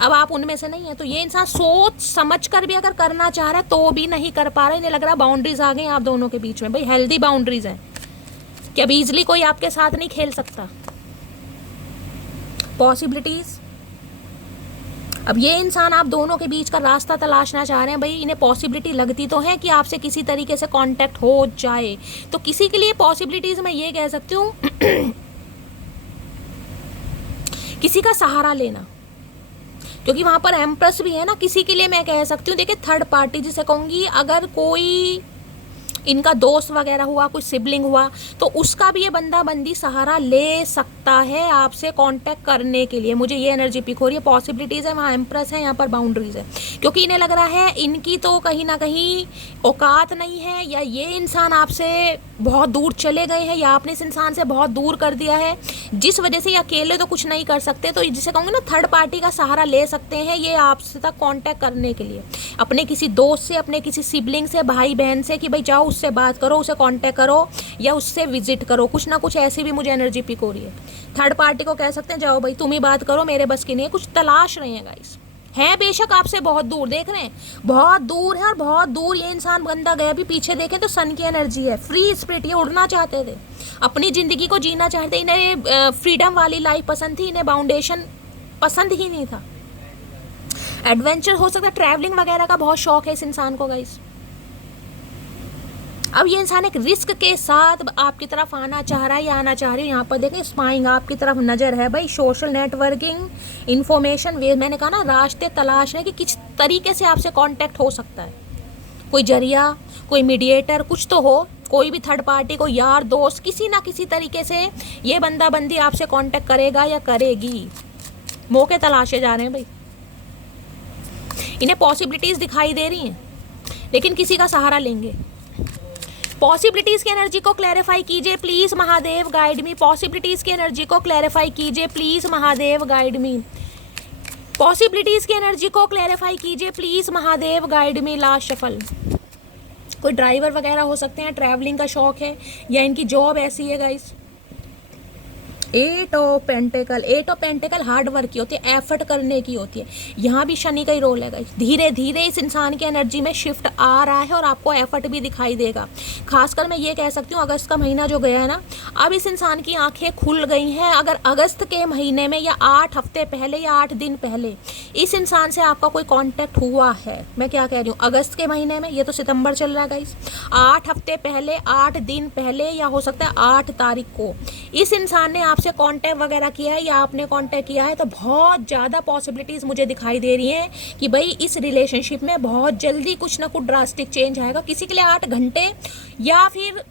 अब आप उनमें से नहीं है, तो ये इंसान सोच समझ कर भी अगर करना चाह रहा है तो भी नहीं कर पा रहा है। इन्हें लग रहा है बाउंड्रीज आ गई आप दोनों के बीच में, भाई हेल्दी बाउंड्रीज है कि अब ईजिली कोई आपके साथ नहीं खेल सकता। पॉसिबिलिटीज, अब ये इंसान आप दोनों के बीच का रास्ता तलाशना चाह रहे हैं, भाई इन्हें पॉसिबिलिटी लगती तो है कि आपसे किसी तरीके से कांटेक्ट हो जाए, तो किसी के लिए पॉसिबिलिटीज मैं ये कह सकती हूँ किसी का सहारा लेना, क्योंकि वहां पर एम्प्रेस भी है ना, किसी के लिए मैं कह सकती हूँ, देखिए थर्ड पार्टी जिसे कहूंगी, अगर कोई इनका दोस्त वगैरह हुआ, कोई सिबलिंग हुआ, तो उसका भी ये बंदा बंदी सहारा ले सकता है आपसे कांटेक्ट करने के लिए। मुझे ये एनर्जी पिक हो रही है, पॉसिबिलिटीज़ है, वहाँ एम्प्रेस है, यहाँ पर बाउंड्रीज है, क्योंकि इन्हें लग रहा है इनकी तो कहीं ना कहीं औकात नहीं है, या ये इंसान आपसे बहुत दूर चले गए हैं, या आपने इस इंसान से बहुत दूर कर दिया है, जिस वजह से ये अकेले तो कुछ नहीं कर सकते, तो जिसे कहूँगी ना थर्ड पार्टी का सहारा ले सकते हैं ये आपसे तक कांटेक्ट करने के लिए, अपने किसी दोस्त से, अपने किसी सिबलिंग से, भाई बहन से, कि भाई जाओ उससे बात करो, उसे कांटेक्ट करो या उससे विजिट करो, कुछ ना कुछ ऐसी भी मुझे एनर्जी पिक हो रही है। थर्ड पार्टी को कह सकते हैं जाओ भाई तुम ही बात करो, मेरे बस की नहीं है, कुछ तलाश रहे हैं गाइस, है बेशक आपसे बहुत दूर, देख रहे हैं बहुत दूर है, और बहुत दूर ये इंसान बंदा गया भी, पीछे देखें तो सन की एनर्जी है, फ्री स्पिरिट, ये उड़ना चाहते थे, अपनी जिंदगी को जीना चाहते, इन्हें फ्रीडम वाली लाइफ पसंद थी, इन्हें बाउंडेशन पसंद ही नहीं था। एडवेंचर हो सकता है, ट्रैवलिंग वगैरह का बहुत शौक है इस इंसान को गाइस। अब ये इंसान एक रिस्क के साथ आपकी तरफ आना चाह रहा है या आना चाह रही है, यहाँ पर देखें स्पाइंग आपकी तरफ नज़र है, भाई सोशल नेटवर्किंग, इन्फॉर्मेशन वे, मैंने कहा ना रास्ते तलाश है कि किस तरीके से आपसे कांटेक्ट हो सकता है, कोई जरिया, कोई मीडिएटर, कुछ तो हो, कोई भी थर्ड पार्टी, कोई यार दोस्त, किसी ना किसी तरीके से ये बंदा बंदी आपसे कांटेक्ट करेगा या करेगी, मौके तलाशे जा रहे हैं भाई। इन्हें पॉसिबिलिटीज़ दिखाई दे रही हैं, लेकिन किसी का सहारा लेंगे। पॉसिबिलिटीज की एनर्जी को क्लैरिफाई कीजिए please Mahadev guide me, possibilities की एनर्जी को क्लैरिफाई कीजिए please Mahadev guide me, possibilities की एनर्जी को क्लैरिफाई कीजिए please Mahadev guide me. Last shuffle, कोई ड्राइवर वगैरह हो सकते हैं, ट्रैवलिंग का शौक है, या इनकी जॉब ऐसी है guys. Eight of pentacle hard work की होती है, एफर्ट करने की होती है, यहाँ भी शनि का ही रोल है गाइस। धीरे धीरे इस इंसान की एनर्जी में शिफ्ट आ रहा है और आपको एफर्ट भी दिखाई देगा। खासकर मैं ये कह सकती हूँ अगस्त का महीना जो गया है ना, अब इस इंसान की आंखें खुल गई हैं। अगर अगस्त के महीने में या 8 हफ्ते पहले या 8 दिन पहले इस इंसान से आपका कोई कॉन्टेक्ट हुआ है, मैं क्या कह रही हूँ, अगस्त के महीने में, ये तो सितंबर चल रहा है गाइस, 8 हफ्ते पहले, 8 दिन पहले, या हो सकता है 8 तारीख को इस इंसान ने आपसे कांटेक्ट वगैरह किया है या आपने कांटेक्ट किया है, तो बहुत ज़्यादा पॉसिबिलिटीज़ मुझे दिखाई दे रही हैं कि भाई इस रिलेशनशिप में बहुत जल्दी कुछ ना कुछ ड्रास्टिक चेंज आएगा। किसी के लिए 8 घंटे या फिर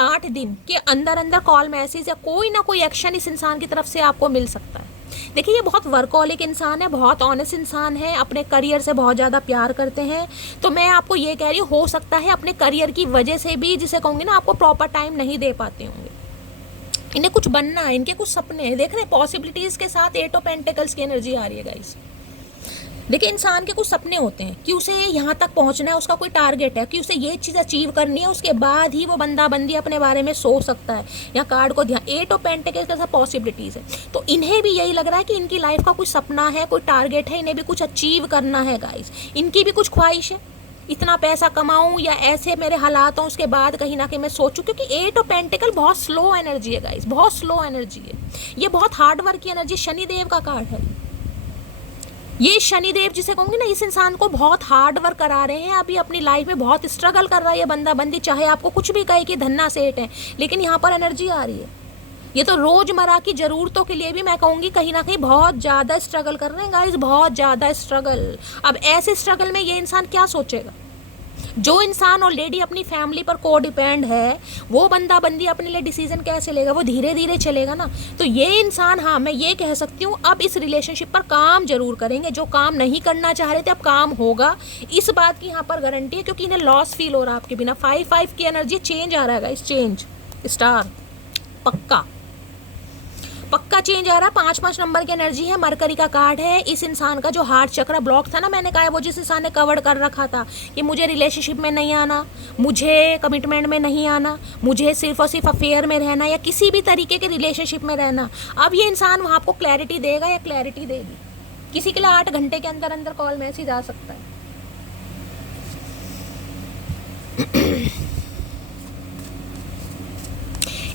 8 दिन के अंदर अंदर कॉल मैसेज या कोई ना कोई एक्शन इस इंसान की तरफ से आपको मिल सकता है। देखिए ये बहुत वर्कहॉलिक इंसान है, बहुत ऑनेस्ट इंसान है, अपने करियर से बहुत ज़्यादा प्यार करते हैं। तो मैं आपको ये कह रही हूँ, हो सकता है अपने करियर की वजह से भी, जिसे कहूँगी ना, आपको प्रॉपर टाइम नहीं दे पाते होंगे। इन्हें कुछ बनना है, इनके कुछ सपने हैं, देख रहे हैं पॉसिबिलिटीज़ के साथ 8 ऑफ पेंटिकल्स की एनर्जी आ रही है गाइस। देखिए इंसान के कुछ सपने होते हैं कि उसे यहाँ तक पहुँचना है, उसका कोई टारगेट है कि उसे ये चीज़ अचीव करनी है, उसके बाद ही वो बंदा बंदी अपने बारे में सोच सकता है। या कार्ड को ध्यान, 8 ऑफ पेंटिकल्स के साथ पॉसिबिलिटीज़ है, तो इन्हें भी यही लग रहा है कि इनकी लाइफ का कुछ सपना है, कोई टारगेट है, इन्हें भी कुछ अचीव करना है गाइस, इनकी भी कुछ ख्वाहिश है। इतना पैसा कमाऊं या ऐसे मेरे हालात हों, उसके बाद कहीं ना कहीं मैं सोचूं, क्योंकि 8 ऑफ पेंटिकल बहुत स्लो एनर्जी है गाइस, बहुत स्लो एनर्जी है। ये बहुत हार्ड वर्क की एनर्जी, शनिदेव का कार्ड है ये। शनिदेव जिसे कहूंगी ना, इस इंसान को बहुत हार्ड वर्क करा रहे हैं। अभी अपनी लाइफ में बहुत स्ट्रगल कर रहा है ये बंदा बंदी, चाहे आपको कुछ भी कहे कि धन्ना सेठ है, लेकिन यहाँ पर एनर्जी आ रही है। ये तो रोजमर्रा की जरूरतों के लिए भी मैं कहूंगी कहीं ना कहीं बहुत ज्यादा स्ट्रगल कर रहे हैं गाइस, बहुत ज्यादा स्ट्रगल। अब ऐसे स्ट्रगल में ये इंसान क्या सोचेगा? जो इंसान ऑलरेडी अपनी फैमिली पर को डिपेंड है, वो बंदा बंदी अपने लिए डिसीजन कैसे लेगा? वो धीरे धीरे चलेगा ना। तो ये इंसान, हाँ मैं ये कह सकती हूँ, अब इस रिलेशनशिप पर काम जरूर करेंगे। जो काम नहीं करना चाह रहे थे, अब काम होगा, इस बात की यहाँ पर गारंटी है, क्योंकि इन्हें लॉस फील हो रहा है आपके बिना। 5-5 की एनर्जी, चेंज आ रहा है इस चेंज, स्टार पक्का पक्का चेंज आ रहा है। 5-5 नंबर की एनर्जी है, मरकरी का कार्ड है। इस इंसान का जो हार्ट चक्र ब्लॉक था ना, मैंने कहा वो जिस इंसान ने कवर कर रखा था कि मुझे रिलेशनशिप में नहीं आना, मुझे कमिटमेंट में नहीं आना, मुझे सिर्फ और सिर्फ अफेयर में रहना या किसी भी तरीके के रिलेशनशिप में रहना, अब ये इंसान वहाँ आपको क्लैरिटी देगा या क्लैरिटी देगी। किसी के लिए 8 घंटे के अंदर अंदर कॉल मैसेज आ सकता है।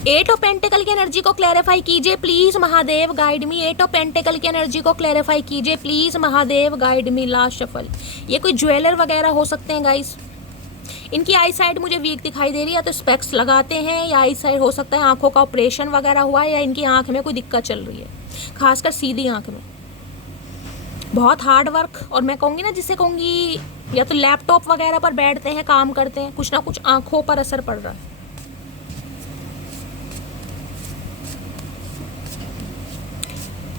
एट ऑफ पेंटिकल की एनर्जी को क्लैरिफाई कीजिए please Mahadev, guide me. Eight of pentacle की एनर्जी को क्लैरिफाई कीजिए please Mahadev, guide me. Last shuffle. ये कोई ज्वेलर वगैरह हो सकते हैं गाइस। इनकी आई साइड मुझे वीक दिखाई दे रही है, तो स्पेक्स लगाते हैं, या आई साइड हो सकता है आंखों का ऑपरेशन वगैरह हुआ है, या इनकी आंख में कोई दिक्कत चल रही है, खासकर सीधी आंख में। बहुत हार्ड वर्क, और मैं कहूँगी ना, जिसे कहूँगी या तो लैपटॉप वगैरह पर बैठते हैं, काम करते हैं, कुछ ना कुछ आंखों पर असर पड़ रहा है।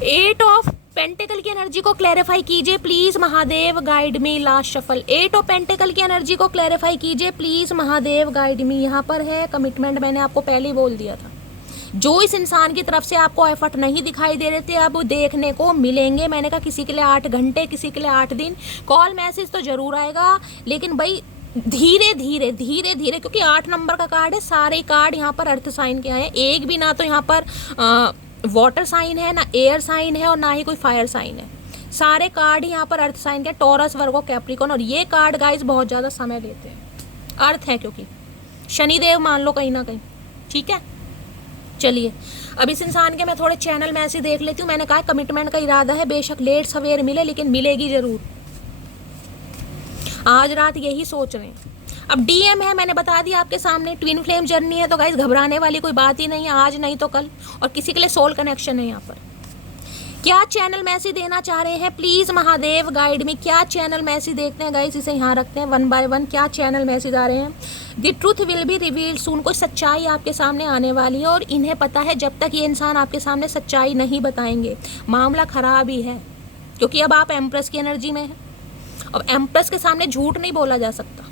एट ऑफ पेंटिकल की एनर्जी को क्लैरिफाई कीजिए please Mahadev, guide me. Last shuffle. Eight of pentacle की एनर्जी को क्लैरिफाई कीजिए प्लीज महादेव, गाइड मी। यहाँ पर है कमिटमेंट, मैंने आपको पहले ही बोल दिया था। जो इस इंसान की तरफ से आपको एफर्ट नहीं दिखाई दे रहे थे, अब देखने को मिलेंगे। मैंने कहा किसी के लिए 8 घंटे, किसी के लिए 8 दिन, कॉल मैसेज तो जरूर आएगा, लेकिन भाई धीरे धीरे धीरे धीरे, क्योंकि 8 नंबर का कार्ड है। सारे कार्ड यहाँ पर अर्थ साइन के आए हैं, एक भी ना तो यहाँ पर वाटर साइन है, ना एयर साइन है, और ना ही कोई फायर साइन है। सारे कार्ड यहाँ पर अर्थ साइन के, टॉरस, वर्गो, कैप्रिकॉर्न। और ये कार्ड गाइस बहुत ज़्यादा समय लेते हैं, अर्थ है क्योंकि शनिदेव मान लो कहीं ना कहीं, ठीक है। चलिए अब इस इंसान के मैं थोड़े चैनल मैसेज देख लेती हूँ। मैंने कहा कमिटमेंट का इरादा है, बेशक लेट सवेर मिले, लेकिन मिलेगी जरूर। आज रात यही सोच रहे हैं। अब डीएम है, मैंने बता दिया आपके सामने, ट्विन फ्लेम जर्नी है, तो गाइस घबराने वाली कोई बात ही नहीं है, आज नहीं तो कल। और किसी के लिए सोल कनेक्शन है यहाँ पर। क्या चैनल मैसेज देना चाह रहे हैं प्लीज महादेव, गाइड में। क्या चैनल मैसेज देखते हैं गाइस, इसे यहाँ रखते हैं 1 बाय 1। क्या चैनल मैसेज आ रहे हैं? The truth will be revealed soon. कोई सच्चाई आपके सामने आने वाली है, और इन्हें पता है जब तक ये इंसान आपके सामने सच्चाई नहीं बताएंगे, मामला खराब ही है। क्योंकि अब आप एम्प्रेस की एनर्जी में हैं, अब एम्प्रेस के सामने झूठ नहीं बोला जा सकता।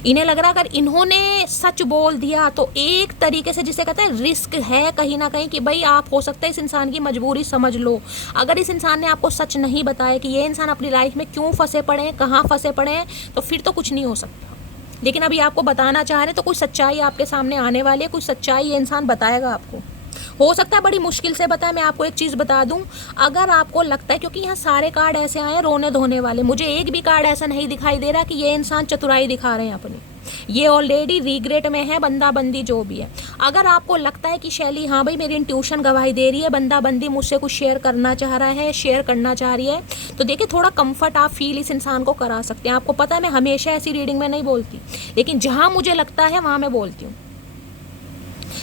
इन्हें लग रहा अगर इन्होंने सच बोल दिया तो एक तरीके से, जिसे कहते हैं रिस्क है कहीं ना कहीं, कि भाई आप हो सकता है इस इंसान की मजबूरी समझ लो। अगर इस इंसान ने आपको सच नहीं बताया कि ये इंसान अपनी लाइफ में क्यों फंसे पड़े हैं, कहाँ फंसे पड़े हैं, तो फिर तो कुछ नहीं हो सकता। लेकिन अभी आपको बताना चाह रहे हैं, तो कुछ सच्चाई आपके सामने आने वाली है, कुछ सच्चाई ये इंसान बताएगा आपको। हो सकता है बड़ी मुश्किल से बताए। मैं आपको एक चीज़ बता दूं, अगर आपको लगता है, क्योंकि यहाँ सारे कार्ड ऐसे आए हैं रोने धोने वाले, मुझे एक भी कार्ड ऐसा नहीं दिखाई दे रहा कि ये इंसान चतुराई दिखा रहे हैं अपनी। ये ऑलरेडी रिग्रेट में है, बंदा बंदी जो भी है। अगर आपको लगता है कि शैली हाँ भाई मेरी इंट्यूशन गवाही दे रही है, बंदा बंदी मुझसे कुछ शेयर करना चाह रहा है, शेयर करना चाह रही है, तो देखिए थोड़ा कंफर्ट आप फील इस इंसान को करा सकते हैं। आपको पता है मैं हमेशा ऐसी रीडिंग में नहीं बोलती, लेकिन जहाँ मुझे लगता है वहाँ मैं बोलती हूँ।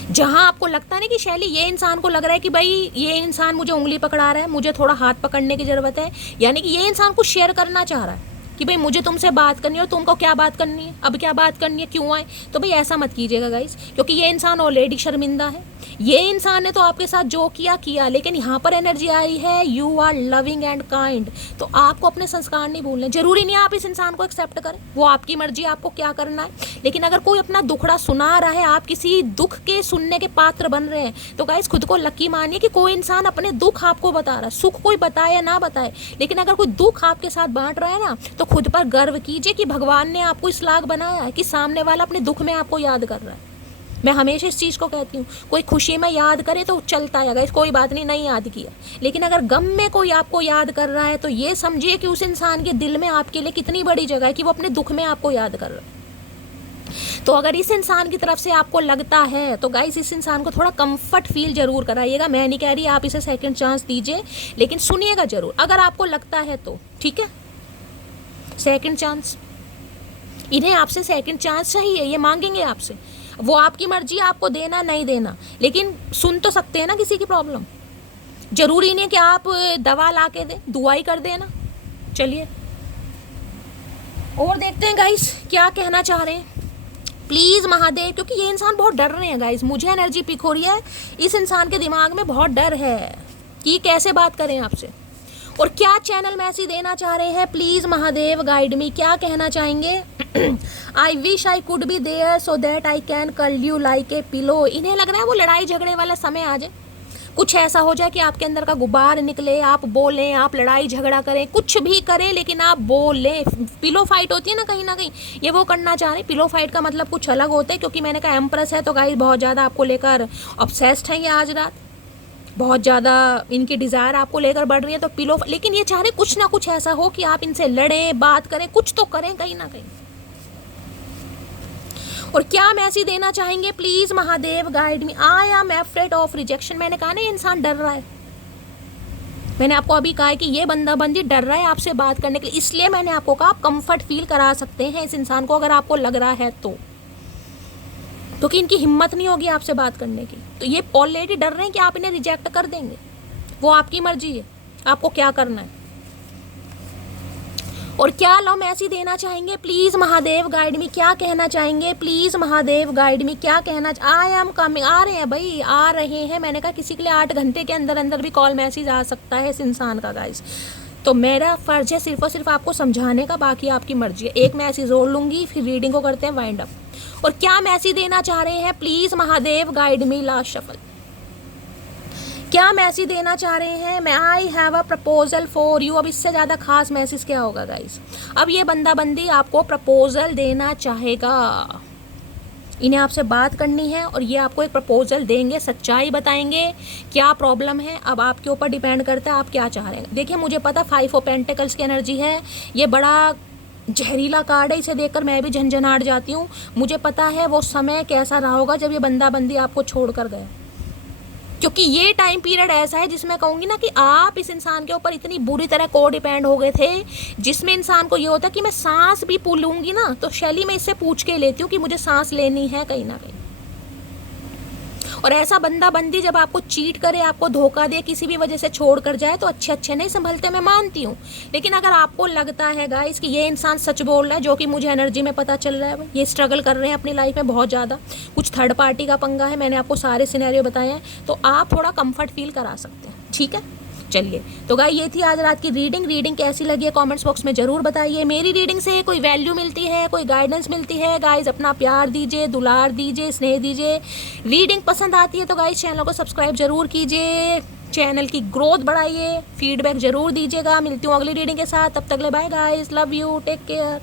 जहां आपको लगता है ना कि शैली ये इंसान को लग रहा है कि भाई ये इंसान मुझे उंगली पकड़ा रहा है, मुझे थोड़ा हाथ पकड़ने की ज़रूरत है, यानी कि ये इंसान कुछ शेयर करना चाह रहा है कि भाई मुझे तुमसे बात करनी है, और तुमको क्या बात करनी है, अब क्या बात करनी है, क्यों आए, तो भाई ऐसा मत कीजिएगा गाइस, क्योंकि ये इंसान ऑलरेडी शर्मिंदा है। ये इंसान ने तो आपके साथ जो किया किया, लेकिन यहाँ पर एनर्जी आई है you are loving and kind. तो आपको अपने संस्कार नहीं भूलने। जरूरी नहीं आप इस इंसान को एक्सेप्ट करें, वो आपकी मर्जी, आपको क्या करना है। लेकिन अगर कोई अपना दुखड़ा सुना रहा है, आप किसी दुख के सुनने के पात्र बन रहे हैं, तो गाइस खुद को लकी मानिए कि कोई इंसान अपने दुख आपको बता रहा है। सुख कोई बताए या ना बताए, लेकिन अगर कोई दुख आपके साथ बांट रहा है ना, तो खुद पर गर्व कीजिए कि भगवान ने आपको इस लायक बनाया है कि सामने वाला अपने दुख में आपको याद कर रहा है। मैं हमेशा इस चीज़ को कहती हूँ, कोई खुशी में याद करे तो चलता है गाइस, कोई बात नहीं, नहीं याद किया, लेकिन अगर गम में कोई आपको याद कर रहा है तो ये समझिए कि उस इंसान के दिल में आपके लिए कितनी बड़ी जगह है कि वो अपने दुख में आपको याद कर रहा है। तो अगर इस इंसान की तरफ से आपको लगता है तो गाइस इस इंसान को थोड़ा कंफर्ट फील जरूर कराइएगा। मैं नहीं कह रही आप इसे सेकंड चांस दीजिए, लेकिन सुनिएगा जरूर अगर आपको लगता है तो, ठीक है। सेकंड चांस, इन्हें आपसे सेकंड चांस चाहिए, ये मांगेंगे आपसे, वो आपकी मर्जी आपको देना नहीं देना, लेकिन सुन तो सकते हैं ना किसी की प्रॉब्लम। जरूरी नहीं कि आप दवा ला के दें, दुआई कर देना। चलिए और देखते हैं गाइस क्या कहना चाह रहे हैं। प्लीज महादेव, क्योंकि ये इंसान बहुत डर रहे हैं गाइस, मुझे एनर्जी पिक हो रही है, इस इंसान के दिमाग में बहुत डर है कि कैसे बात करें आपसे, और क्या चैनल मैसेज देना चाह रहे हैं। प्लीज महादेव गाइड मी, क्या कहना चाहेंगे। I wish I could be there so that I can curl you like a pillow. इन्हें लग रहा है वो लड़ाई झगड़े वाला समय आ जाए, कुछ ऐसा हो जाए कि आपके अंदर का गुब्बार निकले, आप बोलें, आप लड़ाई झगड़ा करें, कुछ भी करें लेकिन आप बोलें। पिलो फाइट होती है ना कहीं ये वो करना चाह रहे हैं। पिलो फाइट का मतलब कुछ अलग होता है, क्योंकि मैंने कहा एम्प्रेस है तो गाइस बहुत ज़्यादा आपको लेकर ऑब्सेस्ड हैं ये आज रात, बहुत ज़्यादा इनकी डिज़ायर आपको लेकर बढ़ रही है। तो पिलो, लेकिन ये चाह रहे कुछ ना कुछ ऐसा हो कि आप इनसे लड़ें, बात करें, कुछ तो करें कहीं ना कहीं। और क्या मैसेज देना चाहेंगे please Mahadev guide me. I am afraid of rejection. मैंने कहा ना ये इंसान डर रहा है, मैंने आपको अभी कहा है कि ये बंदा बंदी डर रहा है आपसे बात करने के लिए, इसलिए मैंने आपको कहा आप कंफर्ट फील करा सकते हैं इस इंसान को अगर आपको लग रहा है तो, क्योंकि इनकी हिम्मत नहीं होगी आपसे बात करने की। तो ये ऑलरेडी डर रहे हैं कि आप इन्हें रिजेक्ट कर देंगे, वो आपकी मर्जी है, आपको क्या करना है। और क्या लव मैसेज देना चाहेंगे प्लीज महादेव गाइड मी, क्या कहना चाहेंगे प्लीज महादेव गाइड मी, क्या कहना। आई एम कमिंग, आ रहे हैं भाई, आ रहे हैं। मैंने कहा किसी के लिए 8 घंटे के अंदर अंदर भी कॉल मैसेज आ सकता है इस इंसान का गाइस, तो मेरा फर्ज है सिर्फ और सिर्फ आपको समझाने का, बाकी आपकी मर्जी है। एक मैसेज और लूंगी फिर रीडिंग को करते हैं वाइंड अप। और क्या मैसेज देना चाह रहे हैं please Mahadev guide me, last shuffle. क्या मैसेज देना चाह रहे हैं। मैं I have a proposal for you. अब इससे ज़्यादा खास मैसेज क्या होगा गाइस। अब ये बंदा बंदी आपको प्रपोजल देना चाहेगा, इन्हें आपसे बात करनी है और ये आपको एक प्रपोजल देंगे, सच्चाई बताएंगे क्या प्रॉब्लम है। अब आपके ऊपर डिपेंड करता है आप क्या चाह रहे हैं। देखिए मुझे पता 5 ऑफ पेंटिकल्स की एनर्जी है, ये बड़ा जहरीला कार्ड है, इसे देखकर मैं भी झंझनाहट जाती हूँ। मुझे पता है वो समय कैसा रहा होगा जब ये बंदा बंदी आपको छोड़ कर गए, क्योंकि ये टाइम पीरियड ऐसा है जिसमें कहूँगी ना कि आप इस इंसान के ऊपर इतनी बुरी तरह को डिपेंड हो गए थे, जिसमें इंसान को ये होता है कि मैं सांस भी लूँगी ना तो शैली में इससे पूछ के लेती हूँ कि मुझे सांस लेनी है कहीं ना कहीं। और ऐसा बंदा बंदी जब आपको चीट करे, आपको धोखा दे, किसी भी वजह से छोड़ कर जाए तो अच्छे नहीं संभलते, मैं मानती हूँ। लेकिन अगर आपको लगता है गाइस कि ये इंसान सच बोल रहा है, जो कि मुझे एनर्जी में पता चल रहा है, ये स्ट्रगल कर रहे हैं अपनी लाइफ में बहुत ज़्यादा, कुछ थर्ड पार्टी का पंगा है, मैंने आपको सारे सिनेरियो बताए हैं, तो आप थोड़ा कंफर्ट फील करा सकते हैं, ठीक है। चलिए तो गाइस ये थी आज रात की रीडिंग कैसी लगी है कमेंट्स बॉक्स में जरूर बताइए। मेरी रीडिंग से कोई वैल्यू मिलती है, कोई गाइडेंस मिलती है गाइस, अपना प्यार दीजिए, दुलार दीजिए, स्नेह दीजिए। रीडिंग पसंद आती है तो गाइस चैनल को सब्सक्राइब जरूर कीजिए, चैनल की ग्रोथ बढ़ाइए, फीडबैक जरूर दीजिएगा। मिलती हूँ अगली रीडिंग के साथ, तब तक ले bye guys, love you, take care.